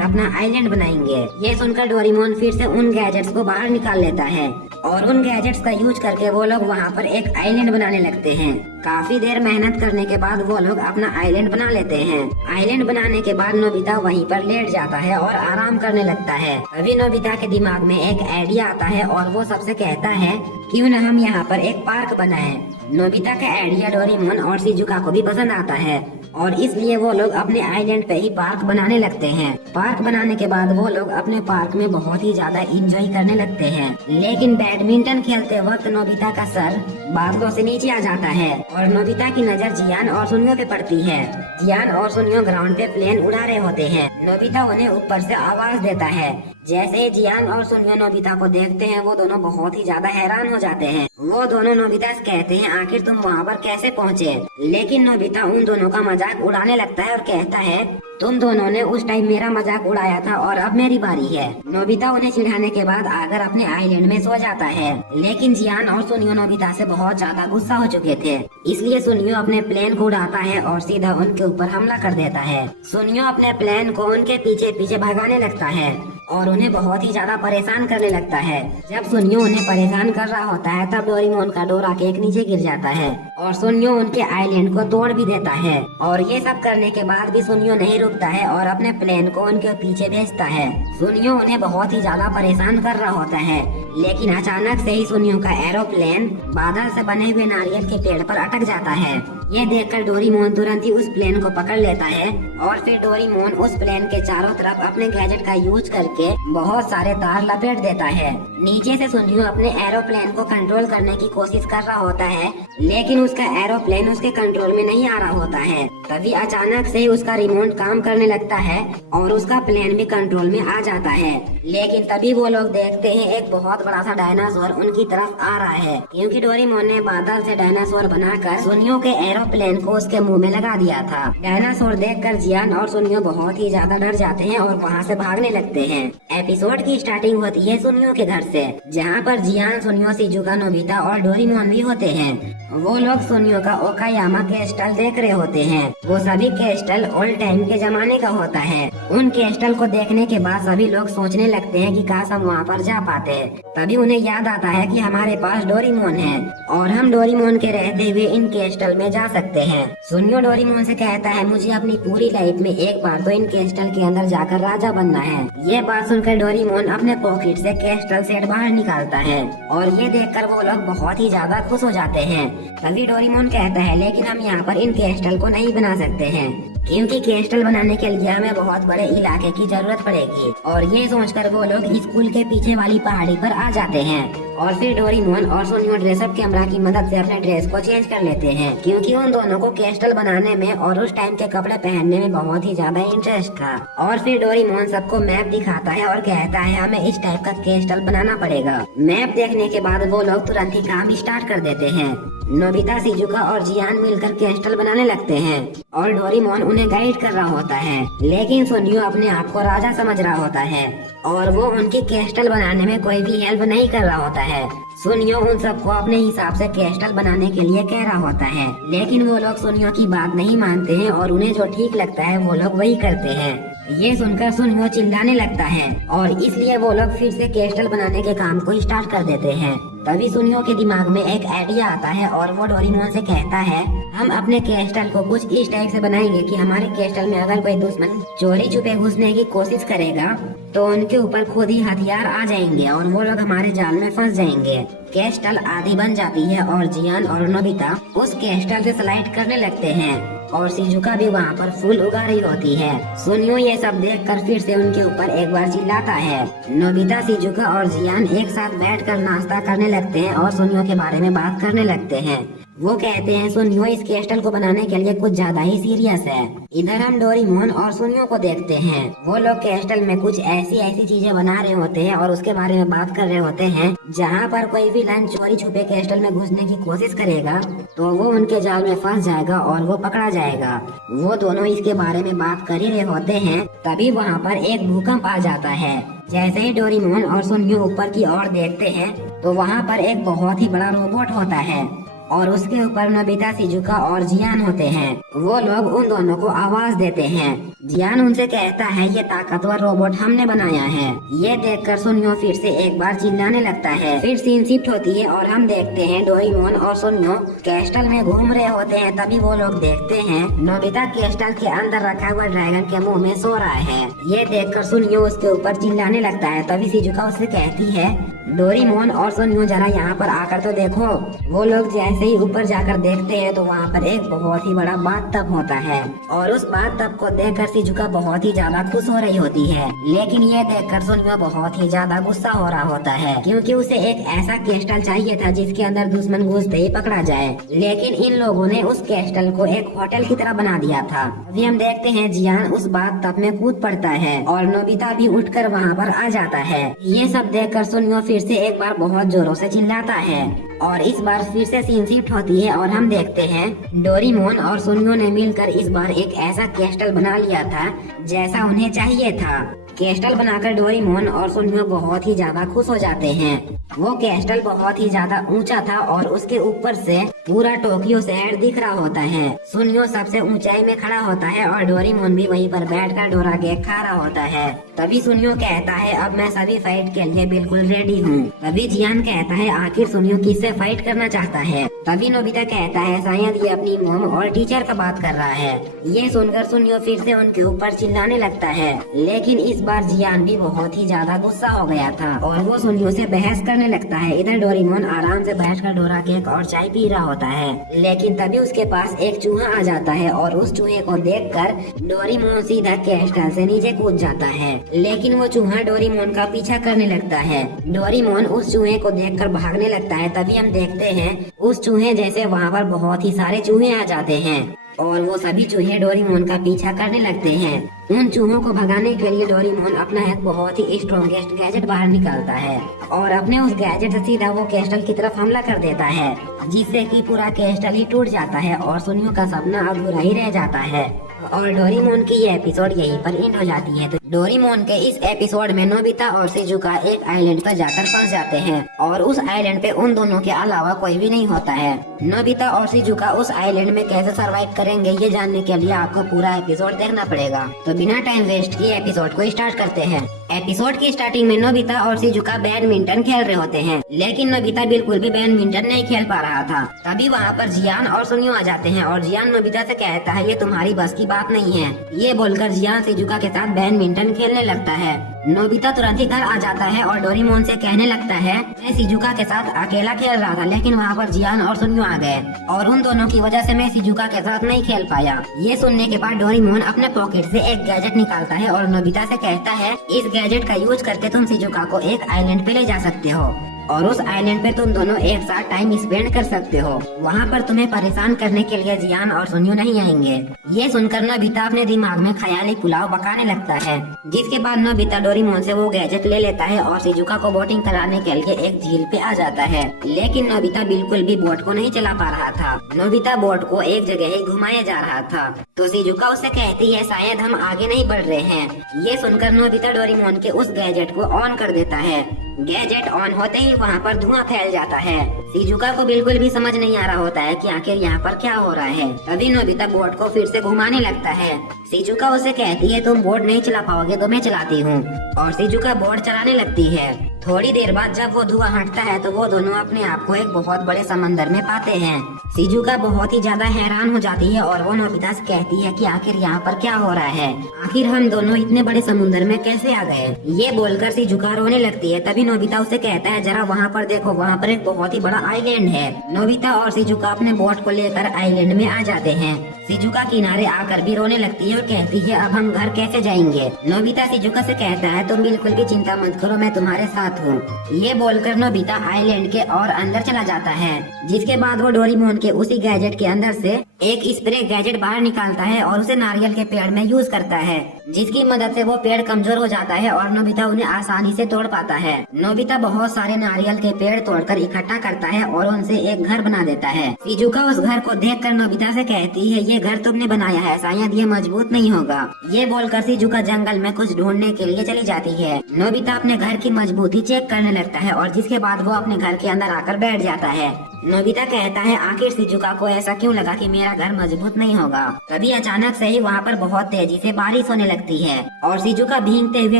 अपना आइलैंड बनाएंगे। ये सुनकर डोरेमोन फिर से उन गैजेट्स को बाहर निकाल लेता है और उन गैजेट्स का यूज करके वो लोग वहाँ पर एक आइलैंड बनाने लगते हैं। काफी देर मेहनत करने के बाद वो लोग अपना आइलैंड बना लेते हैं। आइलैंड बनाने के बाद नोबिता वहीं पर लेट जाता है और आराम करने लगता है। अभी नोबिता के दिमाग में एक आइडिया आता है और वो सबसे कहता है, क्यों न हम यहाँ पर एक पार्क बनाएं। नोबिता का आइडिया डोरेमोन और शिजुका को भी पसंद आता है और इसलिए वो लोग अपने आइलैंड पे ही पार्क बनाने लगते हैं। पार्क बनाने के बाद वो लोग अपने पार्क में बहुत ही ज्यादा एंजॉय करने लगते हैं। लेकिन बैडमिंटन खेलते वक्त नोबिता का सर बादलों से नीचे आ जाता है और नोबिता की नजर जियान और सुनियो पे पड़ती है। जियान और सुनियो ग्राउंड पे प्लेन उड़ा रहे होते हैं। नोबिता उन्हें ऊपर से आवाज देता है। जैसे ही जियान और सुनियो नोबिता को देखते हैं, वो दोनों बहुत ही ज्यादा हैरान हो जाते हैं। वो दोनों नोबिता से कहते हैं, आखिर तुम वहाँ पर कैसे पहुँचे? लेकिन नोबिता उन दोनों का मजाक उड़ाने लगता है और कहता है, तुम दोनों ने उस टाइम मेरा मजाक उड़ाया था और अब मेरी बारी है। नोबिता उन्हें चिढ़ाने के बाद आकर अपने आइलैंड में सो जाता है। लेकिन जियान और सुनियो नोबिता से बहुत ज्यादा गुस्सा हो चुके थे, इसलिए सुनियो अपने प्लेन को उड़ाता है और सीधा उनके ऊपर हमला कर देता है। सुनियो अपने प्लेन को उनके पीछे पीछे भगाने लगता है और उन्हें बहुत ही ज्यादा परेशान करने लगता है। जब सुनियो उन्हें परेशान कर रहा होता है तब डोरेमोन का डोरा केक नीचे गिर जाता है और सुनियो उनके आइलैंड को तोड़ भी देता है। और ये सब करने के बाद भी सुनियो नहीं रुकता है और अपने प्लेन को उनके पीछे भेजता है। सुनियो उन्हें बहुत ही ज्यादा परेशान कर रहा होता है, लेकिन अचानक से ही सुनियो का एरोप्लेन बादल से बने हुए नारियल के पेड़ पर अटक जाता है। ये देखकर डोरेमोन तुरंत ही उस प्लेन को पकड़ लेता है और फिर डोरेमोन उस प्लेन के चारों तरफ अपने गैजेट का यूज करके बहुत सारे तार लपेट देता है। नीचे से सुनियो अपने एरोप्लेन को कंट्रोल करने की कोशिश कर रहा होता है, लेकिन उसका एरोप्लेन उसके कंट्रोल में नहीं आ रहा होता है। तभी अचानक से उसका रिमोट काम करने लगता है और उसका प्लेन भी कंट्रोल में आ जाता है। लेकिन तभी वो लोग देखते हैं एक बहुत बड़ा सा डायनासोर उनकी तरफ आ रहा है, क्योंकि डोरेमोन ने बादल से डायनासोर बनाकर सुनियो के एरोप्लेन को उसके मुंह में लगा दिया था। डायनासोर देखकर जियान और सुनियो बहुत ही ज्यादा डर जाते हैं और वहाँ से भागने लगते हैं। एपिसोड की स्टार्टिंग होती है सुनियो के घर से, जहाँ पर जियान, सुनियो, शिजुका, नोबिता और डोरेमोन भी होते हैं। वो लोग सुनियो का ओकायामा क्रिस्टल देख रहे होते हैं। वो सभी क्रिस्टल ओल्ड टाइम के जमाने का होता है। उन क्रिस्टल को देखने के बाद सभी लोग सोचने लगते हैं कि काश हम वहाँ पर जा पाते। तभी उन्हें याद आता है कि हमारे पास डोरेमोन है और हम डोरेमोन के रहते हुए इन क्रिस्टल में जा सकते हैं। सुनियो डोरेमोन से कहता है, मुझे अपनी पूरी लाइफ में एक बार तो इन क्रिस्टल के अंदर जाकर राजा बनना है। ये बात सुनकर डोरेमोन अपने पॉकेट से क्रिस्टल सेट बाहर निकालता है और ये देखकर वो लोग बहुत ही ज्यादा खुश हो जाते हैं। तभी डोरेमोन कहता है, लेकिन हम यहाँ पर इन क्रिस्टल को नहीं बना सकते हैं, क्योंकि क्रिस्टल बनाने के लिए हमें बहुत बड़े इलाके की जरूरत पड़ेगी। और ये सोचकर वो लोग स्कूल के पीछे वाली पहाड़ी पर आ जाते हैं और फिर डोरेमोन और सुनियो ड्रेसअप कैमरा की मदद से अपने ड्रेस को चेंज कर लेते हैं, क्योंकि उन दोनों को क्रिस्टल बनाने में और उस टाइम के कपड़े पहनने में बहुत ही ज्यादा इंटरेस्ट था। और फिर डोरेमोन सबको मैप दिखाता है और कहता है हमें इस टाइप का क्रिस्टल बनाना पड़ेगा। मैप देखने के बाद वो लोग तुरंत ही काम स्टार्ट कर देते हैं। नोबिता, शिजुका और जियान मिलकर क्रिस्टल बनाने लगते हैं और डोरेमोन उन्हें गाइड कर रहा होता है, लेकिन सुनियो अपने आप को राजा समझ रहा होता है और वो उनकी क्रिस्टल बनाने में कोई भी हेल्प नहीं कर रहा होता है। सुनियो उन सबको अपने हिसाब से क्रिस्टल बनाने के लिए कह रहा होता है, लेकिन वो लोग सुनियो की बात नहीं मानते हैं और उन्हें जो ठीक लगता है वो लोग वही करते हैं। ये सुनकर सुनियो चिल्लाने लगता है और इसलिए वो लोग फिर से क्रिस्टल बनाने के काम को स्टार्ट कर देते हैं। तभी सुनियो के दिमाग में एक आइडिया आता है और वो डोरेमोन से कहता है, हम अपने क्रिस्टल को कुछ इस टाइप से बनाएंगे कि हमारे क्रिस्टल में अगर कोई दुश्मन चोरी छुपे घुसने की कोशिश करेगा तो उनके ऊपर खुद ही हथियार आ जाएंगे और वो लोग हमारे जाल में फंस जाएंगे। क्रिस्टल आधी बन जाती है और जियान और नोबिता उस क्रिस्टल से स्लाइड करने लगते हैं और शिजुका भी वहाँ पर फूल उगा रही होती है। सुनियो ये सब देखकर फिर से उनके ऊपर एक बार चिल्लाता है। नोबिता, शिजुका और जियान एक साथ बैठकर नाश्ता करने लगते हैं और सुनियो के बारे में बात करने लगते हैं। वो कहते हैं सुनियो इस क्रिस्टल को बनाने के लिए कुछ ज्यादा ही सीरियस है। इधर हम डोरेमोन और सुनियो को देखते हैं, वो लोग क्रिस्टल में कुछ ऐसी चीजें बना रहे होते हैं और उसके बारे में बात कर रहे होते हैं, जहाँ पर कोई भी लाइन चोरी छुपे क्रिस्टल में घुसने की कोशिश करेगा तो वो उनके जाल में फंस जाएगा और वो पकड़ा जाएगा। वो दोनों इसके बारे में बात कर ही रहे होते हैं, तभी वहाँ पर एक भूकंप आ जाता है। जैसे ही डोरेमोन और सुनियो ऊपर की ओर देखते हैं तो वहाँ पर एक बहुत ही बड़ा रोबोट होता है और उसके ऊपर नोबिता, शिजुका और जियान होते हैं। वो लोग उन दोनों को आवाज देते हैं। जियान उनसे कहता है, ये ताकतवर रोबोट हमने बनाया है। ये देखकर सुनियो फिर से एक बार चिल्लाने लगता है। फिर सीन शिफ्ट होती है और हम देखते हैं डोरेमोन और सुनियो क्रिस्टल में घूम रहे होते हैं। तभी वो लोग देखते हैं नोबिता क्रिस्टल के अंदर रखा हुआ ड्रैगन के मुंह में सो रहा है। ये देखकर सुनियो उसके ऊपर चिल्लाने लगता है। तभी शिजुका उससे कहती है, डोरेमोन और सुनियो जरा यहाँ पर आकर तो देखो। वो लोग जैसे ही ऊपर जाकर देखते हैं तो वहाँ पर एक बहुत ही बड़ा बाथटब होता है और उस बाथटब को देखकर शिजुका बहुत ही ज्यादा खुश हो रही होती है, लेकिन ये देखकर सुनियो बहुत ही ज्यादा गुस्सा हो रहा होता है, क्योंकि उसे एक ऐसा क्रिस्टल चाहिए था जिसके अंदर दुश्मन घुसते ही पकड़ा जाए। लेकिन इन लोगों ने उस क्रिस्टल को एक होटल की तरह बना दिया था। अभी हम देखते हैं जियान उस बाथटब में कूद पड़ता है और नोबिता भी उठकर वहाँ पर आ जाता है। ये सब देखकर सुनियो फिर से एक बार बहुत जोरों से चिल्लाता है और इस बार फिर से सीन शिफ्ट होती है और हम देखते हैं डोरेमोन और सुनियो ने मिलकर इस बार एक ऐसा क्रिस्टल बना लिया था जैसा उन्हें चाहिए था। क्रिस्टल बनाकर डोरेमोन और सुनियो बहुत ही ज्यादा खुश हो जाते हैं। वो क्रिस्टल बहुत ही ज्यादा ऊंचा था और उसके ऊपर से पूरा टोक्यो शहर दिख रहा होता है। सुनियो सबसे ऊंचाई में खड़ा होता है और डोरेमोन भी वहीं पर बैठकर डोरा केक खा रहा होता है। तभी सुनियो कहता है, अब मैं सभी फाइट के लिए बिल्कुल रेडी हूँ। तभी जियान कहता है, आखिर सुनियो किससे फाइट करना चाहता है। तभी नोबिता कहता है शायद ये अपनी मॉम और टीचर का बात कर रहा है। ये सुनकर सुनियो फिर से उनके ऊपर चिल्लाने लगता है, लेकिन इस बार जियान भी बहुत ही ज्यादा गुस्सा हो गया था और वो सुनियो से बहस करने लगता है। इधर डोरेमोन आराम से बैठकर डोरा केक और चाय पी रहा होता है, लेकिन तभी उसके पास एक चूहा आ जाता है और उस चूहे को देखकर डोरेमोन सीधा कैस्टल से नीचे कूद जाता है, लेकिन वो चूहा डोरेमोन का पीछा करने लगता है। डोरेमोन उस चूहे को देखकर भागने लगता है। तभी हम देखते हैं उस चूहे जैसे वहाँ पर बहुत ही सारे चूहे आ जाते हैं और वो सभी चूहे डोरेमोन का पीछा करने लगते हैं। उन चूहों को भगाने के लिए डोरेमोन अपना एक बहुत ही स्ट्रॉन्गेस्ट गैजेट बाहर निकालता है और अपने उस गैजेट से सीधा वो कैस्टल की तरफ हमला कर देता है, जिससे कि पूरा कैस्टल ही टूट जाता है और सुनियो का सपना अधूरा ही रह जाता है। और डोरेमोन की ये एपिसोड यहीं पर एंड हो जाती है। तो डोरेमोन के इस एपिसोड में नोबिता और शिजुका एक आइलैंड पर जाकर फंस जाते हैं और उस आइलैंड पे उन दोनों के अलावा कोई भी नहीं होता है। नोबिता और शिजुका उस आइलैंड में कैसे सरवाइव करेंगे ये जानने के लिए आपको पूरा एपिसोड देखना पड़ेगा। तो बिना टाइम वेस्ट किए एपिसोड को स्टार्ट करते हैं। एपिसोड की स्टार्टिंग में नोबिता और शिजुका बैडमिंटन खेल रहे होते हैं, लेकिन नोबिता बिल्कुल भी बैडमिंटन नहीं खेल पा रहा था। तभी वहाँ पर जियान और सुनियो आ जाते हैं और जियान नोबिता से कहता है ये तुम्हारी बस की बात नहीं है। ये बोलकर जियान शिजुका के साथ बैडमिंटन खेलने लगता है। नोबिता तुरंत ही घर आ जाता है और डोरेमोन से कहने लगता है मैं शिजुका के साथ अकेला खेल रहा था, लेकिन वहाँ पर जियान और सुनियो आ गए और उन दोनों की वजह से मैं शिजुका के साथ नहीं खेल पाया। ये सुनने के बाद डोरेमोन अपने पॉकेट से एक गैजेट निकालता है और नोबिता से कहता है इस गैजेट का यूज करके तुम शिजुका को एक आइलैंड पे ले जा सकते हो और उस आइलैंड पे तुम दोनों एक साथ टाइम स्पेंड कर सकते हो। वहाँ पर तुम्हें परेशान करने के लिए जियान और सुनियो नहीं आएंगे। ये सुनकर नोबिता अपने दिमाग में ख्याली पुलाव पकाने लगता है, जिसके बाद नोबिता डोरेमोन से वो गैजेट ले लेता है और शिजुका को बोटिंग कराने के लिए एक झील पे आ जाता है। लेकिन नोबिता बिल्कुल भी बोट को नहीं चला पा रहा था। नोबिता बोट को एक जगह ही घुमाया जा रहा था, तो शिजुका उससे कहती है शायद हम आगे नहीं बढ़ रहे हैं। ये सुनकर नोबिता डोरेमोन के उस गैजेट को ऑन कर देता है। गैजेट ऑन होते ही वहाँ पर धुआं फैल जाता है। शिजुका को बिल्कुल भी समझ नहीं आ रहा होता है कि आखिर यहाँ पर क्या हो रहा है। तभी नोबिता बोट को फिर से घुमाने लगता है। शिजुका उसे कहती है तुम बोट नहीं चला पाओगे तो मैं चलाती हूँ और शिजुका बोट चलाने लगती है। थोड़ी देर बाद जब वो धुआं हटता है तो वो दोनों अपने आप को एक बहुत बड़े समंदर में पाते हैं। शिजुका बहुत ही ज्यादा हैरान हो जाती है और वो नोबिता से कहती है कि आखिर यहाँ पर क्या हो रहा है, आखिर हम दोनों इतने बड़े समुद्र में कैसे आ गए। ये बोलकर शिजुका रोने लगती है। तभी नोबिता उसे कहता है जरा वहाँ पर देखो, वहाँ पर एक बहुत ही बड़ा आइलैंड है। नोबिता और शिजुका अपने बोट को लेकर आइलैंड में आ जाते हैं। शिजुका किनारे आकर भी रोने लगती है और कहती है अब हम घर कैसे जाएंगे। नोबिता शिजुका से कहता है तुम बिल्कुल भी चिंता मत करो, मैं तुम्हारे साथ हूँ। ये बोलकर नोबिता आइलैंड के और अंदर चला जाता है, जिसके बाद वो डोरेमोन के उसी गैजेट के अंदर से एक स्प्रे गैजेट बाहर निकालता है और उसे नारियल के पेड़ में यूज करता है, जिसकी मदद से वो पेड़ कमजोर हो जाता है और नोबिता उन्हें आसानी से तोड़ पाता है। नोबिता बहुत सारे नारियल के पेड़ तोड़कर इकट्ठा करता है और उनसे एक घर बना देता है। शिजुका उस घर को देखकर नोबिता से कहती है ये घर तुमने बनाया है, शायद ये मजबूत नहीं होगा। ये बोलकर शिजुका जंगल में कुछ ढूंढने के लिए चली जाती है। नोबिता अपने घर की मजबूती चेक करने लगता है और जिसके बाद वो अपने घर के अंदर आकर बैठ जाता है। नोबिता कहता है आखिर शिजुका को ऐसा क्यों लगा कि मेरा घर मजबूत नहीं होगा। तभी अचानक से ही वहाँ पर बहुत तेजी से बारिश होने लगती है और शिजुका भीगते हुए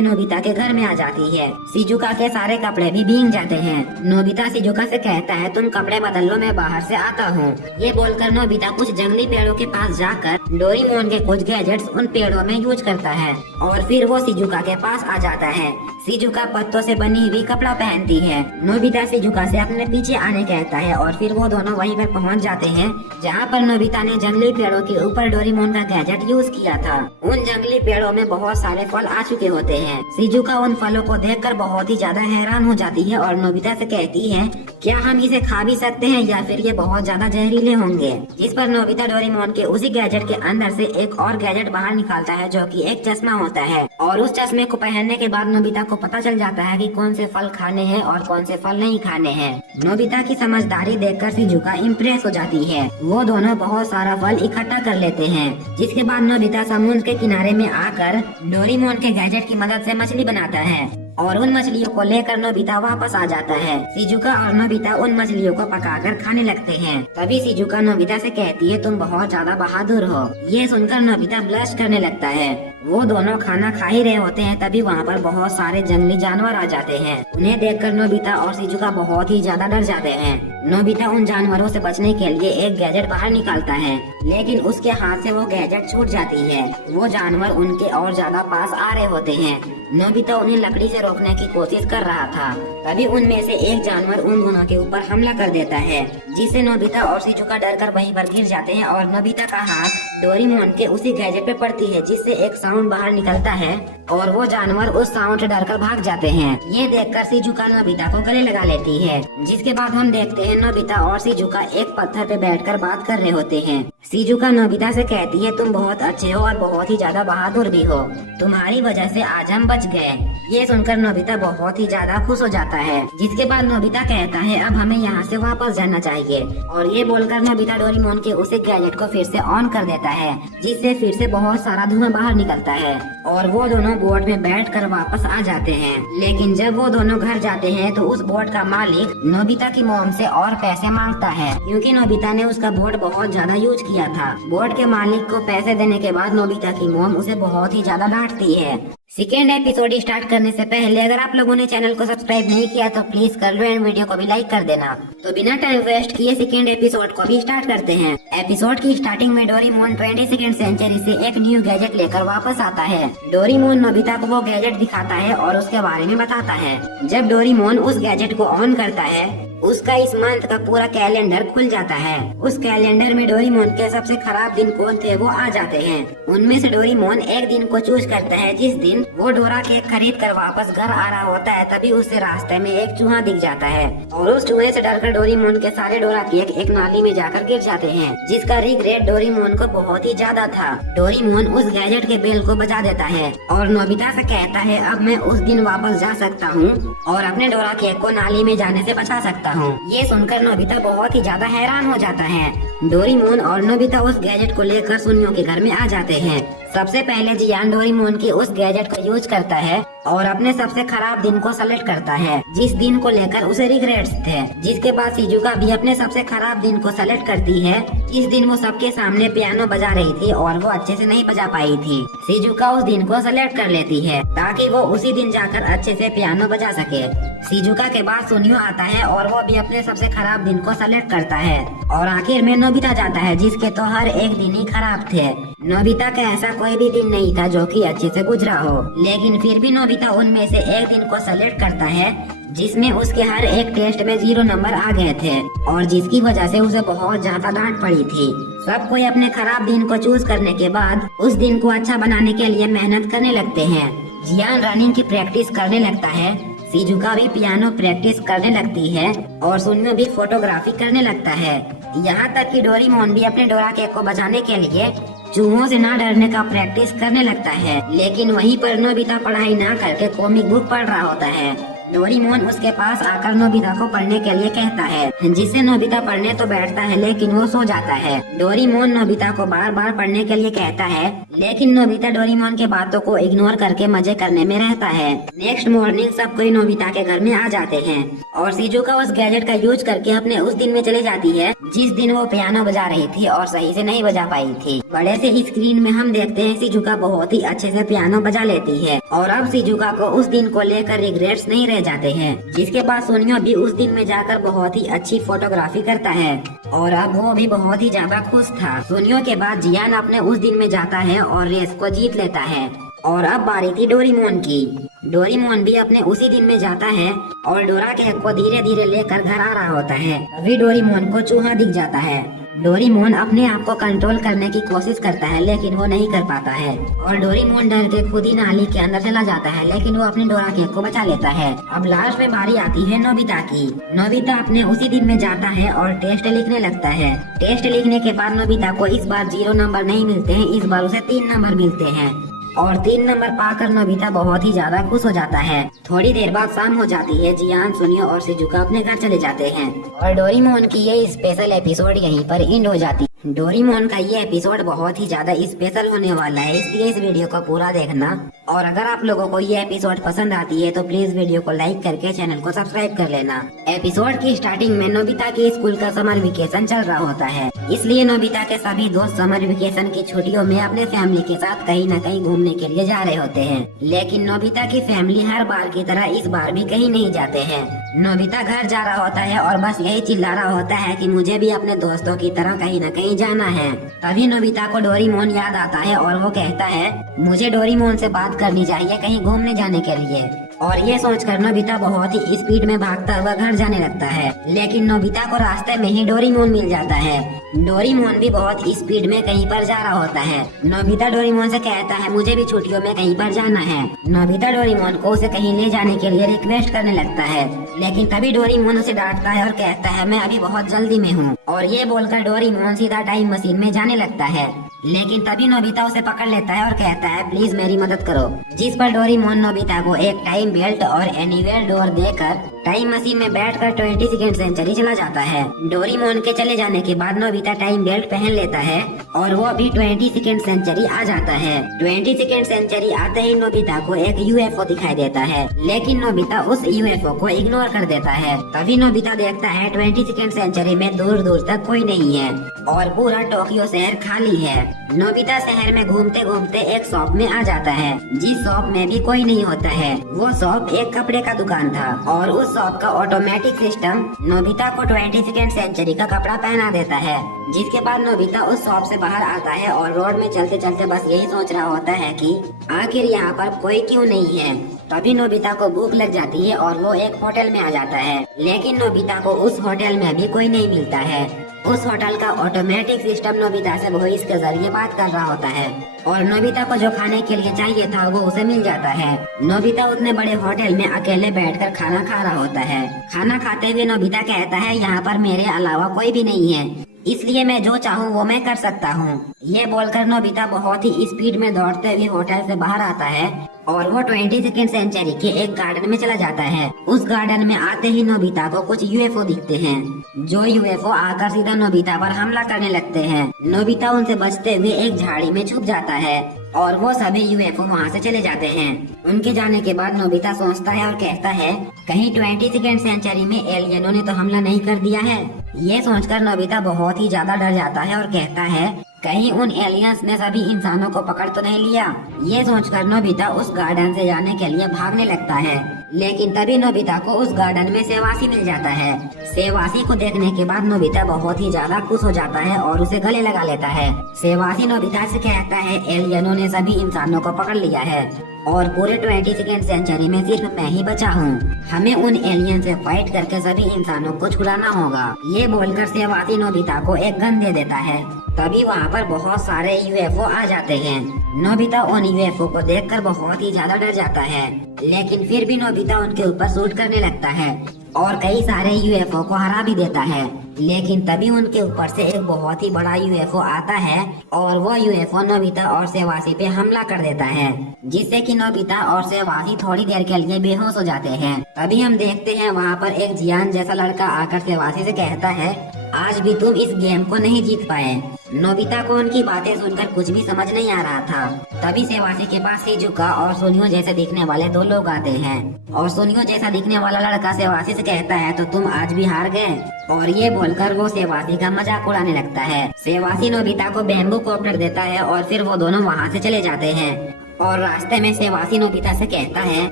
नोबिता के घर में आ जाती है। शिजुका के सारे कपड़े भी भीग जाते हैं। नोबिता शिजुका से कहता है तुम कपड़े बदल लो, मैं बाहर से आता हूँ। ये बोलकर नोबिता कुछ जंगली पेड़ों के पास जाकर डोरेमोन के कुछ गैजेट्स उन पेड़ों में यूज करता है और फिर वो शिजुका के पास आ जाता है। शिजुका पत्तों से बनी हुई कपड़ा पहनती है। नोबिता शिजुका से अपने पीछे आने कहता है और फिर वो दोनों वहीं पर पहुंच जाते हैं जहां पर नोबिता ने जंगली पेड़ों के ऊपर डोरेमोन का गैजेट यूज किया था। उन जंगली पेड़ों में बहुत सारे फल आ चुके होते हैं। शिजुका उन फलों को देखकर बहुत ही ज्यादा हैरान हो जाती है और नोबिता से कहती है क्या हम इसे खा भी सकते हैं या फिर ये बहुत ज्यादा जहरीले होंगे। जिस पर नोबिता डोरेमोन के उसी गैजेट के अंदर से एक और गैजेट बाहर निकालता है जो कि एक चश्मा होता है और उस चश्मे को पहनने के बाद नोबिता को पता चल जाता है कि कौन से फल खाने हैं और कौन से फल नहीं खाने हैं। नोबिता की समझदारी देखकर शिजुका इम्प्रेस हो जाती है। वो दोनों बहुत सारा फल इकट्ठा कर लेते हैं, जिसके बाद नोबिता समुद्र के किनारे में आकर डोरेमोन के गैजेट की मदद से मछली बनाता है। और उन मछलियों को लेकर नोबिता वापस आ जाता है। शिजुका और नोबिता उन मछलियों को पकाकर खाने लगते हैं। तभी शिजुका नोबिता से कहती है तुम बहुत ज्यादा बहादुर हो। ये सुनकर नोबिता ब्लश करने लगता है। वो दोनों खाना खा ही रहे होते हैं, तभी वहाँ पर बहुत सारे जंगली जानवर आ जाते हैं। उन्हें देखकर नोबिता और शिजुका बहुत ही ज्यादा डर जाते हैं। नोबिता उन जानवरों से बचने के लिए एक गैजेट बाहर निकालता है, लेकिन उसके हाथ से वो गैजेट छूट जाती है। वो जानवर उनके और ज्यादा पास आ रहे होते हैं। नोबिता उन्हें लकड़ी से रोकने की कोशिश कर रहा था, तभी उनमें से एक जानवर उन दोनों के ऊपर हमला कर देता है, जिससे नोबिता और शिजुका डरकर वहीं पर गिर जाते हैं और नोबिता का हाथ डोरेमोन के उसी गैजेट पे पड़ती है, जिससे एक साउंड बाहर निकलता है और वो जानवर उस साउंड से डरकर भाग जाते हैं। ये देखकर शिजुका नोबिता को गले लगा लेती है, जिसके बाद हम देखते हैं नोबिता और शिजुका एक पत्थर पे बैठकर बात कर रहे होते हैं। शिजुका नोबिता से कहती है तुम बहुत अच्छे हो और बहुत ही ज्यादा बहादुर भी हो, तुम्हारी वजह से आज हम बच गए। ये सुनकर नोबिता बहुत ही ज्यादा खुश हो जाता है, जिसके बाद नोबिता कहता है अब हमें यहाँ से वापस जाना चाहिए। और ये बोलकर नोबिता डोरेमोन के उसे गैजेट को फिर से ऑन कर देता है, जिससे फिर से बहुत सारा धुआं बाहर निकलता है और वो दोनों बोट में बैठकर वापस आ जाते हैं। लेकिन जब वो दोनों घर जाते हैं तो उस बोट का मालिक नोबिता की मॉम से और पैसे मांगता है, क्योंकि नोबिता ने उसका बोट बहुत ज्यादा यूज किया था। बोट के मालिक को पैसे देने के बाद नोबिता की मॉम उसे बहुत ही ज्यादा डांटती है। सेकेंड एपिसोड स्टार्ट करने से पहले अगर आप लोगों ने चैनल को सब्सक्राइब नहीं किया तो प्लीज कर लो एंड वीडियो को भी लाइक कर देना। तो बिना टाइम वेस्ट किए सेकेंड एपिसोड को भी स्टार्ट करते हैं। एपिसोड की स्टार्टिंग में डोरेमोन 22nd सेंचुरी से एक न्यू गैजेट लेकर वापस आता है। डोरेमोन नोबिता को वो गैजेट दिखाता है और उसके बारे में बताता है। जब डोरेमोन उस गैजेट को ऑन करता है, उसका इस मंथ का पूरा कैलेंडर खुल जाता है। उस कैलेंडर में डोरेमोन के सबसे खराब दिन कौन थे वो आ जाते हैं। उनमें से डोरेमोन एक दिन को चूज करता है, जिस दिन वो डोरा केक खरीद कर वापस घर आ रहा होता है। तभी उससे रास्ते में एक चूहा दिख जाता है और उस चूहे से डरकर डोरेमोन के सारे डोरा केक एक नाली में जाकर गिर जाते हैं, जिसका रिग्रेट डोरेमोन को बहुत ही ज्यादा था। डोरेमोन उस गैजेट के बेल को बजा देता है और नोबिता से कहता है अब मैं उस दिन वापस जा सकता हूँ और अपने डोरा केक को नाली में जाने से बचा सकता हूँ। ये सुनकर नोबिता बहुत ही ज्यादा हैरान हो जाता है। डोरेमोन और नोबिता उस गैजेट को लेकर सुनियो के घर में आ जाते हैं। सबसे पहले जियान डोरेमोन की उस गैजेट को यूज करता है और अपने सबसे खराब दिन को सेलेक्ट करता है, जिस दिन को लेकर उसे रिग्रेट्स थे। जिसके बाद शिजुका भी अपने सबसे खराब दिन को सेलेक्ट करती है, जिस दिन वो सबके सामने पियानो बजा रही थी और वो अच्छे से नहीं बजा पाई थी। शिजुका उस दिन को सेलेक्ट कर लेती है ताकि वो उसी दिन जाकर अच्छे से पियानो बजा सके। शिजुका के बाद सुनियो आता है और वो भी अपने सबसे खराब दिन को सेलेक्ट करता है और आखिर में नोबिता जाता है, जिसके तो हर एक दिन ही खराब थे। नोबिता का ऐसा कोई भी दिन नहीं था जो कि अच्छे से गुजरा हो, लेकिन फिर भी नोबिता उनमें से एक दिन को सेलेक्ट करता है जिसमें उसके हर एक टेस्ट में 0 नंबर आ गए थे और जिसकी वजह से उसे बहुत ज्यादा डांट पड़ी थी। सब कोई अपने खराब दिन को चूज करने के बाद उस दिन को अच्छा बनाने के लिए मेहनत करने लगते हैं। जियान रनिंग की प्रैक्टिस करने लगता है, शिजुका भी पियानो प्रैक्टिस करने लगती है और सुनियो भी फोटोग्राफी करने लगता है। यहाँ तक कि डोरेमोन भी अपने डोरा केक को बचाने के लिए चूहों से ना डरने का प्रैक्टिस करने लगता है। लेकिन वहीं पर नोबिता पढ़ाई ना करके कॉमिक बुक पढ़ रहा होता है। डोरेमोन उसके पास आकर नोबिता को पढ़ने के लिए कहता है, जिससे नोबिता पढ़ने तो बैठता है लेकिन वो सो जाता है। डोरेमोन नोबिता को बार बार पढ़ने के लिए कहता है, लेकिन नोबिता डोरेमोन के बातों को इग्नोर करके मजे करने में रहता है। नेक्स्ट मॉर्निंग सब कोई नोबिता के घर में आ जाते हैं और शिजुका उस गैजेट का यूज करके अपने उस दिन में चले जाती है जिस दिन वो पियानो बजा रही थी और सही से नहीं बजा पाई थी। बड़े से स्क्रीन में हम देखते हैं शिजुका बहुत ही अच्छे से पियानो बजा लेती है और अब शिजुका को उस दिन को लेकर रिग्रेट्स नहीं रह जाते हैं। जिसके बाद सुनियो भी उस दिन में जाकर बहुत ही अच्छी फोटोग्राफी करता है और अब वो भी बहुत ही ज्यादा खुश था। सुनियो के बाद जियान अपने उस दिन में जाता है और रेस को जीत लेता है और अब बारी थी डोरेमोन की। डोरेमोन भी अपने उसी दिन में जाता है और डोरा केक को धीरे धीरे लेकर घर आ रहा होता है। अभी डोरेमोन को चूहा दिख जाता है। डोरेमोन अपने आप को कंट्रोल करने की कोशिश करता है लेकिन वो नहीं कर पाता है और डोरेमोन डर के खुद ही नाली के अंदर चला जाता है, लेकिन वो अपने डोरा केक को बचा लेता है। अब लास्ट में बारी आती है नोबिता की। नोबिता अपने उसी दिन में जाता है और टेस्ट लिखने लगता है। टेस्ट लिखने के बाद नोबिता को इस बार 0 नंबर नहीं मिलते हैं, इस बार उसे 3 नंबर मिलते हैं और 3 नंबर पाकर नोबिता बहुत ही ज्यादा खुश हो जाता है। थोड़ी देर बाद शाम हो जाती है। जियान, सुनियो और शिजुका अपने घर चले जाते हैं और डोरेमोन की ये स्पेशल एपिसोड यहीं पर एंड हो जाती है। डोरेमोन का ये एपिसोड बहुत ही ज्यादा स्पेशल होने वाला है, इसलिए इस वीडियो को पूरा देखना। और अगर आप लोगों को ये एपिसोड पसंद आती है तो प्लीज वीडियो को लाइक करके चैनल को सब्सक्राइब कर लेना। एपिसोड की स्टार्टिंग में नोबिता के स्कूल का समर वेकेशन चल रहा होता है, इसलिए नोबिता के सभी दोस्त समर वेकेशन की छुट्टियों में अपने फैमिली के साथ कहीं न कहीं घूमने के लिए जा रहे होते हैं। लेकिन नोबिता की फैमिली हर बार की तरह इस बार भी कहीं नहीं जाते हैं। नोबिता घर जा रहा होता है और बस यही चिल्ला रहा होता है कि मुझे भी अपने दोस्तों की तरह कहीं न कहीं जाना है। तभी नोबिता को डोरेमोन याद आता है और वो कहता है मुझे डोरेमोन से बात करनी चाहिए कहीं घूमने जाने के लिए। और ये सोचकर नोबिता बहुत ही स्पीड में भागता हुआ घर जाने लगता है, लेकिन नोबिता को रास्ते में ही डोरेमोन मिल जाता है। डोरेमोन भी बहुत स्पीड में कहीं पर जा रहा होता है। नोबिता डोरेमोन से कहता है मुझे भी छुट्टियों में कहीं पर जाना है। नोबिता डोरेमोन को उसे कहीं ले जाने के लिए रिक्वेस्ट करने लगता है, लेकिन तभी डोरेमोन उसे डांटता है और कहता है मैं अभी बहुत जल्दी में हूँ। और ये बोलकर डोरेमोन सीधा टाइम मशीन में जाने लगता है, लेकिन तभी नोबिता उसे पकड़ लेता है और कहता है प्लीज मेरी मदद करो। जिस पर डोरेमोन नोबिता को एक टाइम बेल्ट और एनीवेयर डोर देकर टाइम मशीन में बैठकर 22nd सेंचुरी चला जाता है। डोरेमोन के चले जाने के बाद नोबिता टाइम बेल्ट पहन लेता है और वो भी 22nd सेंचुरी आ जाता है। 22nd सेंचुरी आते ही नोबिता को एक यूएफओ दिखाई देता है, लेकिन नोबिता उस यूएफओ को इग्नोर कर देता है। तभी नोबिता देखता है 22nd सेंचुरी में दूर दूर तक कोई नहीं है और पूरा टोक्यो शहर खाली है। नोबिता शहर में घूमते घूमते एक शॉप में आ जाता है, जिस शॉप में भी कोई नहीं होता है। वो शॉप एक कपड़े का दुकान था और उस शॉप का ऑटोमेटिक सिस्टम नोबिता को 22nd सेंचुरी का कपड़ा पहना देता है। जिसके बाद नोबिता उस शॉप से बाहर आता है और रोड में चलते चलते बस यही सोच रहा होता है कि आखिर यहाँ पर कोई क्यों नहीं है। तभी नोबिता को भूख लग जाती है और वो एक होटल में आ जाता है, लेकिन नोबिता को उस होटल में भी कोई नहीं मिलता है। उस होटल का ऑटोमेटिक सिस्टम नोबिता से वॉइस के जरिए बात कर रहा होता है और नोबिता को जो खाने के लिए चाहिए था वो उसे मिल जाता है। नोबिता उतने बड़े होटल में अकेले बैठकर खाना खा रहा होता है। खाना खाते हुए नोबिता कहता है यहाँ पर मेरे अलावा कोई भी नहीं है, इसलिए मैं जो चाहूँ वो मैं कर सकता हूँ। ये बोलकर नोबिता बहुत ही स्पीड में दौड़ते हुए होटल से बाहर आता है और वो 22nd सेंचुरी के एक गार्डन में चला जाता है। उस गार्डन में आते ही नोबिता को कुछ यूएफओ दिखते हैं, जो यूएफओ आकर सीधा नोबिता पर हमला करने लगते हैं। नोबिता उनसे बचते हुए एक झाड़ी में छुप जाता है और वो सभी यूएफओ वहाँ से चले जाते हैं। उनके जाने के बाद नोबिता सोचता है और कहता है कहीं 22nd सेंचुरी में एलियनों ने तो हमला नहीं कर दिया है। ये सोचकर नोबिता बहुत ही ज्यादा डर जाता है और कहता है कहीं उन एलियंस ने सभी इंसानों को पकड़ तो नहीं लिया। ये सोचकर नोबिता उस गार्डन से जाने के लिए भागने लगता है, लेकिन तभी नोबिता को उस गार्डन में सेवासी मिल जाता है। सेवासी को देखने के बाद नोबिता बहुत ही ज्यादा खुश हो जाता है और उसे गले लगा लेता है। सेवासी नोबिता से कहता है एलियनों ने सभी इंसानों को पकड़ लिया है और पूरे 22nd सेंचुरी में सिर्फ मैं ही बचा हूँ। हमें उन एलियन से फाइट करके सभी इंसानों को छुड़ाना होगा। ये बोलकर सेवासी नोबिता को एक गन दे देता है। तभी वहाँ पर बहुत सारे यूएफओ आ जाते हैं। नोबिता उन यूएफओ को देखकर बहुत ही ज्यादा डर जाता है, लेकिन फिर भी नोबिता उनके ऊपर शूट करने लगता है और कई सारे यूएफओ को हरा भी देता है। लेकिन तभी उनके ऊपर से एक बहुत ही बड़ा यूएफओ आता है और वो यूएफओ नोबिता और सेवासी पे हमला कर देता है, जिससे कि नोबिता और सेवासी थोड़ी देर के लिए बेहोश हो जाते हैं। तभी हम देखते हैं वहाँ पर एक जियान जैसा लड़का आकर सेवासी से कहता है आज भी तुम इस गेम को नहीं जीत पाए। नोबिता को उनकी बातें सुनकर कुछ भी समझ नहीं आ रहा था। तभी सेवासी के पास शिजुका और सोनियो जैसे दिखने वाले दो लोग आते हैं और सोनियो जैसा दिखने वाला लड़का सेवासी से कहता है तो तुम आज भी हार गए। और ये बोलकर वो सेवासी का मजाक उड़ाने लगता है। सेवासी नोबिता को बैम्बू कॉप्टर देता है और फिर वो दोनों वहाँ से चले जाते हैं। और रास्ते में सेवासी नोबिता से कहता है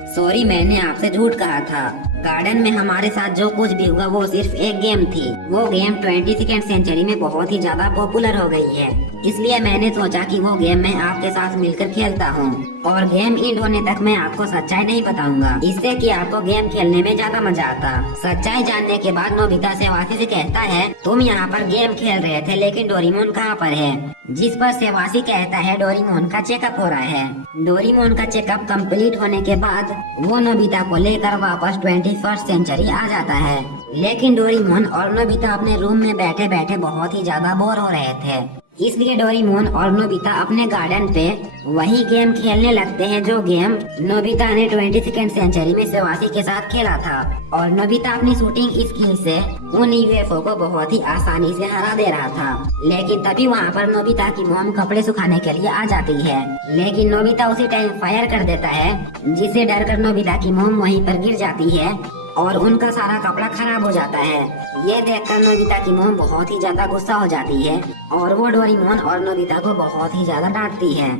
सॉरी मैंने आपसे झूठ कहा था। गार्डन में हमारे साथ जो कुछ भी हुआ वो सिर्फ एक गेम थी। वो गेम 22nd सेंचुरी में बहुत ही ज्यादा पॉपुलर हो गई है, इसलिए मैंने सोचा कि वो गेम मैं आपके साथ मिलकर खेलता हूँ और गेम एंड होने तक मैं आपको सच्चाई नहीं बताऊंगा, इससे कि आपको गेम खेलने में ज्यादा मजा आता। सच्चाई जानने के बाद नोबिता सेवासी से कहता है तुम यहाँ पर गेम खेल रहे थे लेकिन डोरेमोन कहाँ पर है। जिस पर सेवासी कहता है डोरेमोन का चेकअप हो रहा है। डोरेमोन का चेकअप कंप्लीट होने के बाद वो नोबिता को लेकर वापस 21st सेंचुरी आ जाता है, लेकिन डोरेमोन और नोबिता अपने रूम में बैठे बैठे बहुत ही ज्यादा बोर हो रहे थे। इसलिए डोरेमोन और नोबिता अपने गार्डन पे वही गेम खेलने लगते हैं जो गेम नोबिता ने 22वीं सेंचुरी में शिवासी के साथ खेला था। और नोबिता अपनी शूटिंग स्किल से उन यूएफओ को बहुत ही आसानी से हरा दे रहा था। लेकिन तभी वहाँ पर नोबिता की मॉम कपड़े सुखाने के लिए आ जाती है, लेकिन नोबिता उसी टाइम फायर कर देता है, जिससे डरकर नोबिता की मॉम वहीं पर गिर जाती है और उनका सारा कपड़ा खराब हो जाता है। ये देखकर नोबिता की मॉम बहुत ही ज्यादा गुस्सा हो जाती है और वो डोरेमोन और नोबिता को बहुत ही ज्यादा डांटती है।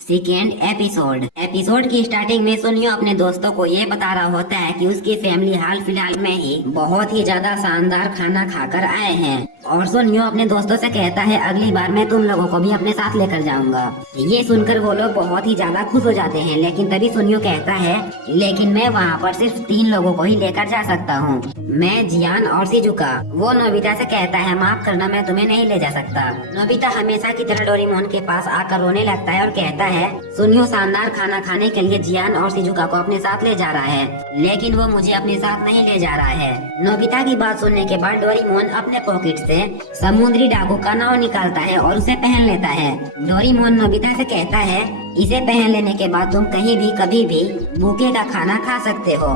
सेकेंड एपिसोड की स्टार्टिंग में सुनियो अपने दोस्तों को ये बता रहा होता है कि उसकी फैमिली हाल फिलहाल में ही बहुत ही ज्यादा शानदार खाना खाकर आए हैं। और सुनियो अपने दोस्तों से कहता है अगली बार मैं तुम लोगों को भी अपने साथ लेकर जाऊंगा। ये सुनकर वो लोग बहुत ही ज्यादा खुश हो जाते हैं, लेकिन तभी सुनियो कहता है लेकिन मैं वहाँ पर सिर्फ 3 लोगों को ही लेकर जा सकता हूँ, मैं, जियान और शिजुका। वो नोबिता से कहता है माफ करना, मैं तुम्हें नहीं ले जा सकता। नोबिता हमेशा की तरह डोरेमोन के पास आकर रोने लगता है और कहता है सुनियो शानदार खाना खाने के लिए जियान और शिजुका को अपने साथ ले जा रहा है, लेकिन वो मुझे अपने साथ नहीं ले जा रहा है। नोबिता की बात सुनने के बाद डोरेमोन अपने पॉकेट से समुद्री डाकू का नाव निकालता है और उसे पहन लेता है। डोरेमोन नोबिता से कहता है इसे पहन लेने के बाद तुम कहीं भी कभी भी भूखे का खाना खा सकते हो।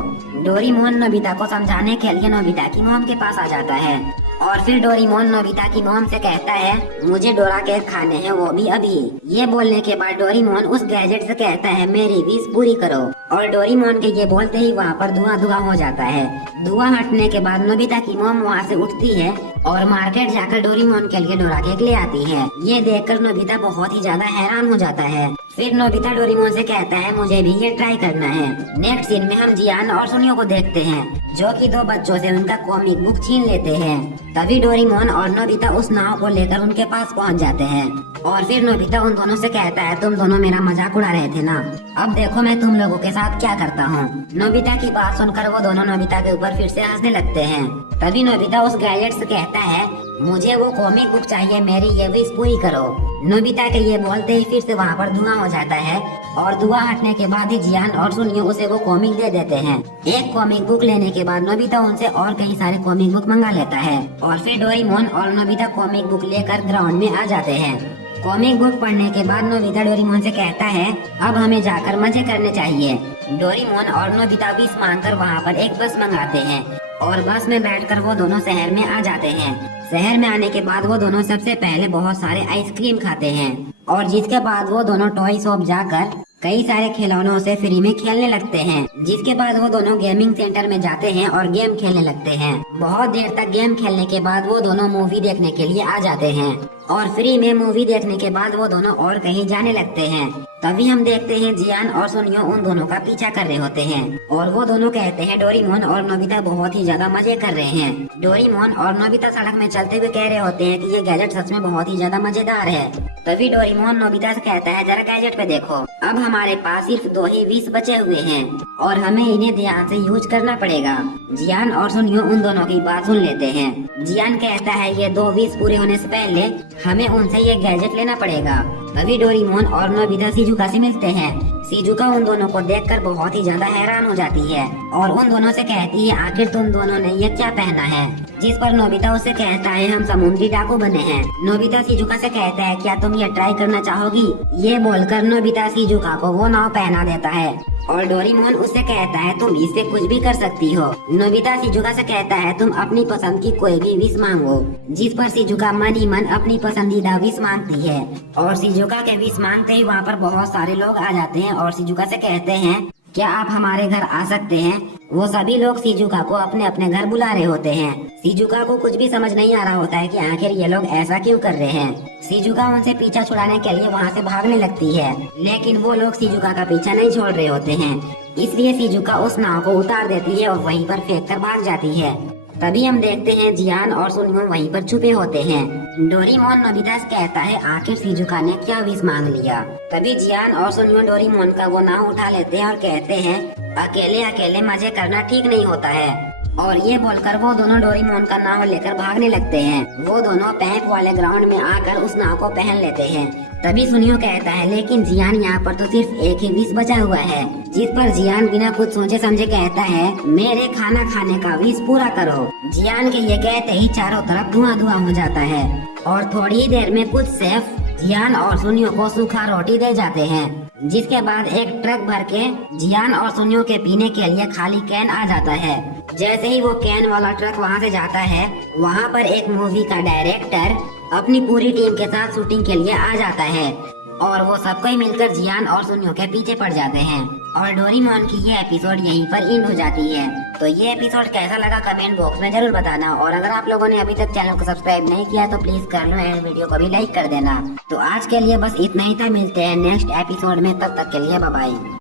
डोरेमोन नोबिता को समझाने के लिए नोबिता की मॉम के पास आ जाता है और फिर डोरेमोन नोबिता की मॉम से कहता है मुझे डोरा केक खाने हैं, वो भी अभी। ये बोलने के बाद डोरेमोन उस गैजेट से कहता है मेरी विश पूरी करो। और डोरेमोन के ये बोलते ही वहाँ पर धुआं हो जाता है। धुआं हटने के बाद नोबिता की मॉम वहाँ से उठती है और मार्केट जाकर डोरेमोन के लिए डोरा केक ले आती है। ये देखकर नोबिता बहुत ही ज्यादा हैरान हो जाता है। फिर नोबिता डोरेमोन से कहता है मुझे भी ये ट्राई करना है। नेक्स्ट सीन में हम जियान और सुनियो को देखते हैं जो कि 2 बच्चों से उनका कॉमिक बुक छीन लेते हैं। तभी डोरेमोन और नोबिता उस नाव को लेकर उनके पास पहुंच जाते हैं और फिर नोबिता उन दोनों से कहता है तुम दोनों मेरा मजाक उड़ा रहे थे ना, अब देखो मैं तुम लोगों के साथ क्या करता हूँ। नोबिता की बात सुनकर वो दोनों नोबिता के ऊपर फिर से हंसने लगते हैं। तभी नोबिता उस गैजेट से कहता है मुझे वो कॉमिक बुक चाहिए, मेरी ये विश पूरी करो। नोबिता के ये बोलते ही फिर से वहाँ पर धुआं हो जाता है और धुआं हटने के बाद ही जियान और सुनियो उसे वो कॉमिक दे देते हैं। एक कॉमिक बुक लेने के बाद नोबिता उनसे और कई सारे कॉमिक बुक मंगा लेता है और फिर डोरेमोन और नोबिता कॉमिक बुक लेकर ग्राउंड में आ जाते हैं। कॉमिक बुक पढ़ने के बाद नोबिता डोरेमोन से कहता है अब हमें जाकर मजे करने चाहिए। डोरेमोन और नोबिता विश मांगकर वहाँ पर एक बस मंगाते हैं और बस में बैठकर वो दोनों शहर में आ जाते हैं। शहर में आने के बाद वो दोनों सबसे पहले बहुत सारे आइसक्रीम खाते हैं और जिसके बाद वो दोनों टॉय शॉप जाकर कई सारे खिलौनों से फ्री में खेलने लगते हैं। जिसके बाद वो दोनों गेमिंग सेंटर में जाते हैं और गेम खेलने लगते हैं। बहुत देर तक गेम खेलने के बाद वो दोनों मूवी देखने के लिए आ जाते हैं और फ्री में मूवी देखने के बाद वो दोनों और कहीं जाने लगते हैं। तभी हम देखते हैं जियान और सुनियो उन दोनों का पीछा कर रहे होते हैं और वो दोनों कहते हैं डोरेमोन और नोबिता बहुत ही ज्यादा मजे कर रहे हैं। डोरेमोन और नोबिता सड़क में चलते हुए कह रहे होते हैं कि ये गैजेट सच में बहुत ही ज्यादा मजेदार है। तभी डोरेमोन नोबिता से कहता है जरा गैजेट पे देखो, अब हमारे पास सिर्फ 2 ही विश बचे हुए हैं और हमें इन्हें ध्यान से यूज करना पड़ेगा। जियान और सुनियो उन दोनों की बात सुन लेते हैं। जियान कहता है ये 2 विश पूरे होने से पहले हमें उनसे ये गैजेट लेना पड़ेगा। तभी डोरेमोन और नोबिता शिजुका से मिलते हैं। शिजुका उन दोनों को देखकर बहुत ही ज्यादा हैरान हो जाती है और उन दोनों से कहती है आखिर तुम दोनों ने ये क्या पहना है। जिस पर नोबिता उससे कहता है हम समुद्री डाकू बने हैं। नोबिता शिजुका से कहता है क्या तुम ये ट्राई करना चाहोगी। ये बोलकर नोबिता शिजुका को वो नाव पहना देता है और डोरेमोन उससे कहता है तुम इससे कुछ भी कर सकती हो। नोबिता शिजुका से कहता है तुम अपनी पसंद की कोई भी विश मांगो। जिस पर शिजुका मन ही मन अपनी पसंदीदा विश मांगती है और शिजुका के विश मांगते ही वहाँ पर बहुत सारे लोग आ जाते हैं और शिजुका से कहते हैं क्या आप हमारे घर आ सकते हैं। वो सभी लोग शिजुका को अपने अपने घर बुला रहे होते हैं। शिजुका को कुछ भी समझ नहीं आ रहा होता है कि आखिर ये लोग ऐसा क्यों कर रहे हैं। शिजुका उनसे पीछा छुड़ाने के लिए वहाँ से भागने लगती है, लेकिन वो लोग शिजुका का पीछा नहीं छोड़ रहे होते हैं। इसलिए शिजुका उस नाव को उतार देती है और वहीं पर फेंक कर भाग जाती है। तभी हम देखते हैं जियान और सुनियो वहीं पर छुपे होते हैं। डोरेमोन नोबिता से कहता है आखिर शिजुका ने क्या विश मांग लिया। तभी जियान और सुनियो डोरेमोन का वो नाव उठा लेते हैं और कहते हैं अकेले अकेले मजे करना ठीक नहीं होता है। और ये बोलकर वो दोनों डोरेमोन का नाव लेकर भागने लगते हैं। वो दोनों पैंप वाले ग्राउंड में आकर उस नाव को पहन लेते हैं। तभी सुनियो कहता है, लेकिन जियान यहाँ पर तो सिर्फ एक ही विष बचा हुआ है। जिस पर जियान बिना कुछ सोचे समझे कहता है, मेरे खाना खाने का विष पूरा करो। जियान के ये कहते ही चारों तरफ धुआं धुआं हो जाता है और थोड़ी ही देर में कुछ शेफ जियान और सुनियो को सूखा रोटी दे जाते हैं। जिसके बाद एक ट्रक भर के जियान और सुनियो के पीने के लिए खाली कैन आ जाता है। जैसे ही वो कैन वाला ट्रक वहाँ से जाता है, वहाँ पर एक मूवी का डायरेक्टर अपनी पूरी टीम के साथ शूटिंग के लिए आ जाता है और वो सबको ही मिलकर जियान और सुनियो के पीछे पड़ जाते हैं। और डोरेमोन की ये एपिसोड यहीं पर एंड हो जाती है। तो ये एपिसोड कैसा लगा कमेंट बॉक्स में जरूर बताना। और अगर आप लोगों ने अभी तक चैनल को सब्सक्राइब नहीं किया तो प्लीज कर लो एंड वीडियो को भी लाइक कर देना। तो आज के लिए बस इतना ही था, मिलते हैं नेक्स्ट एपिसोड में, तब तक के लिए बाय बाय।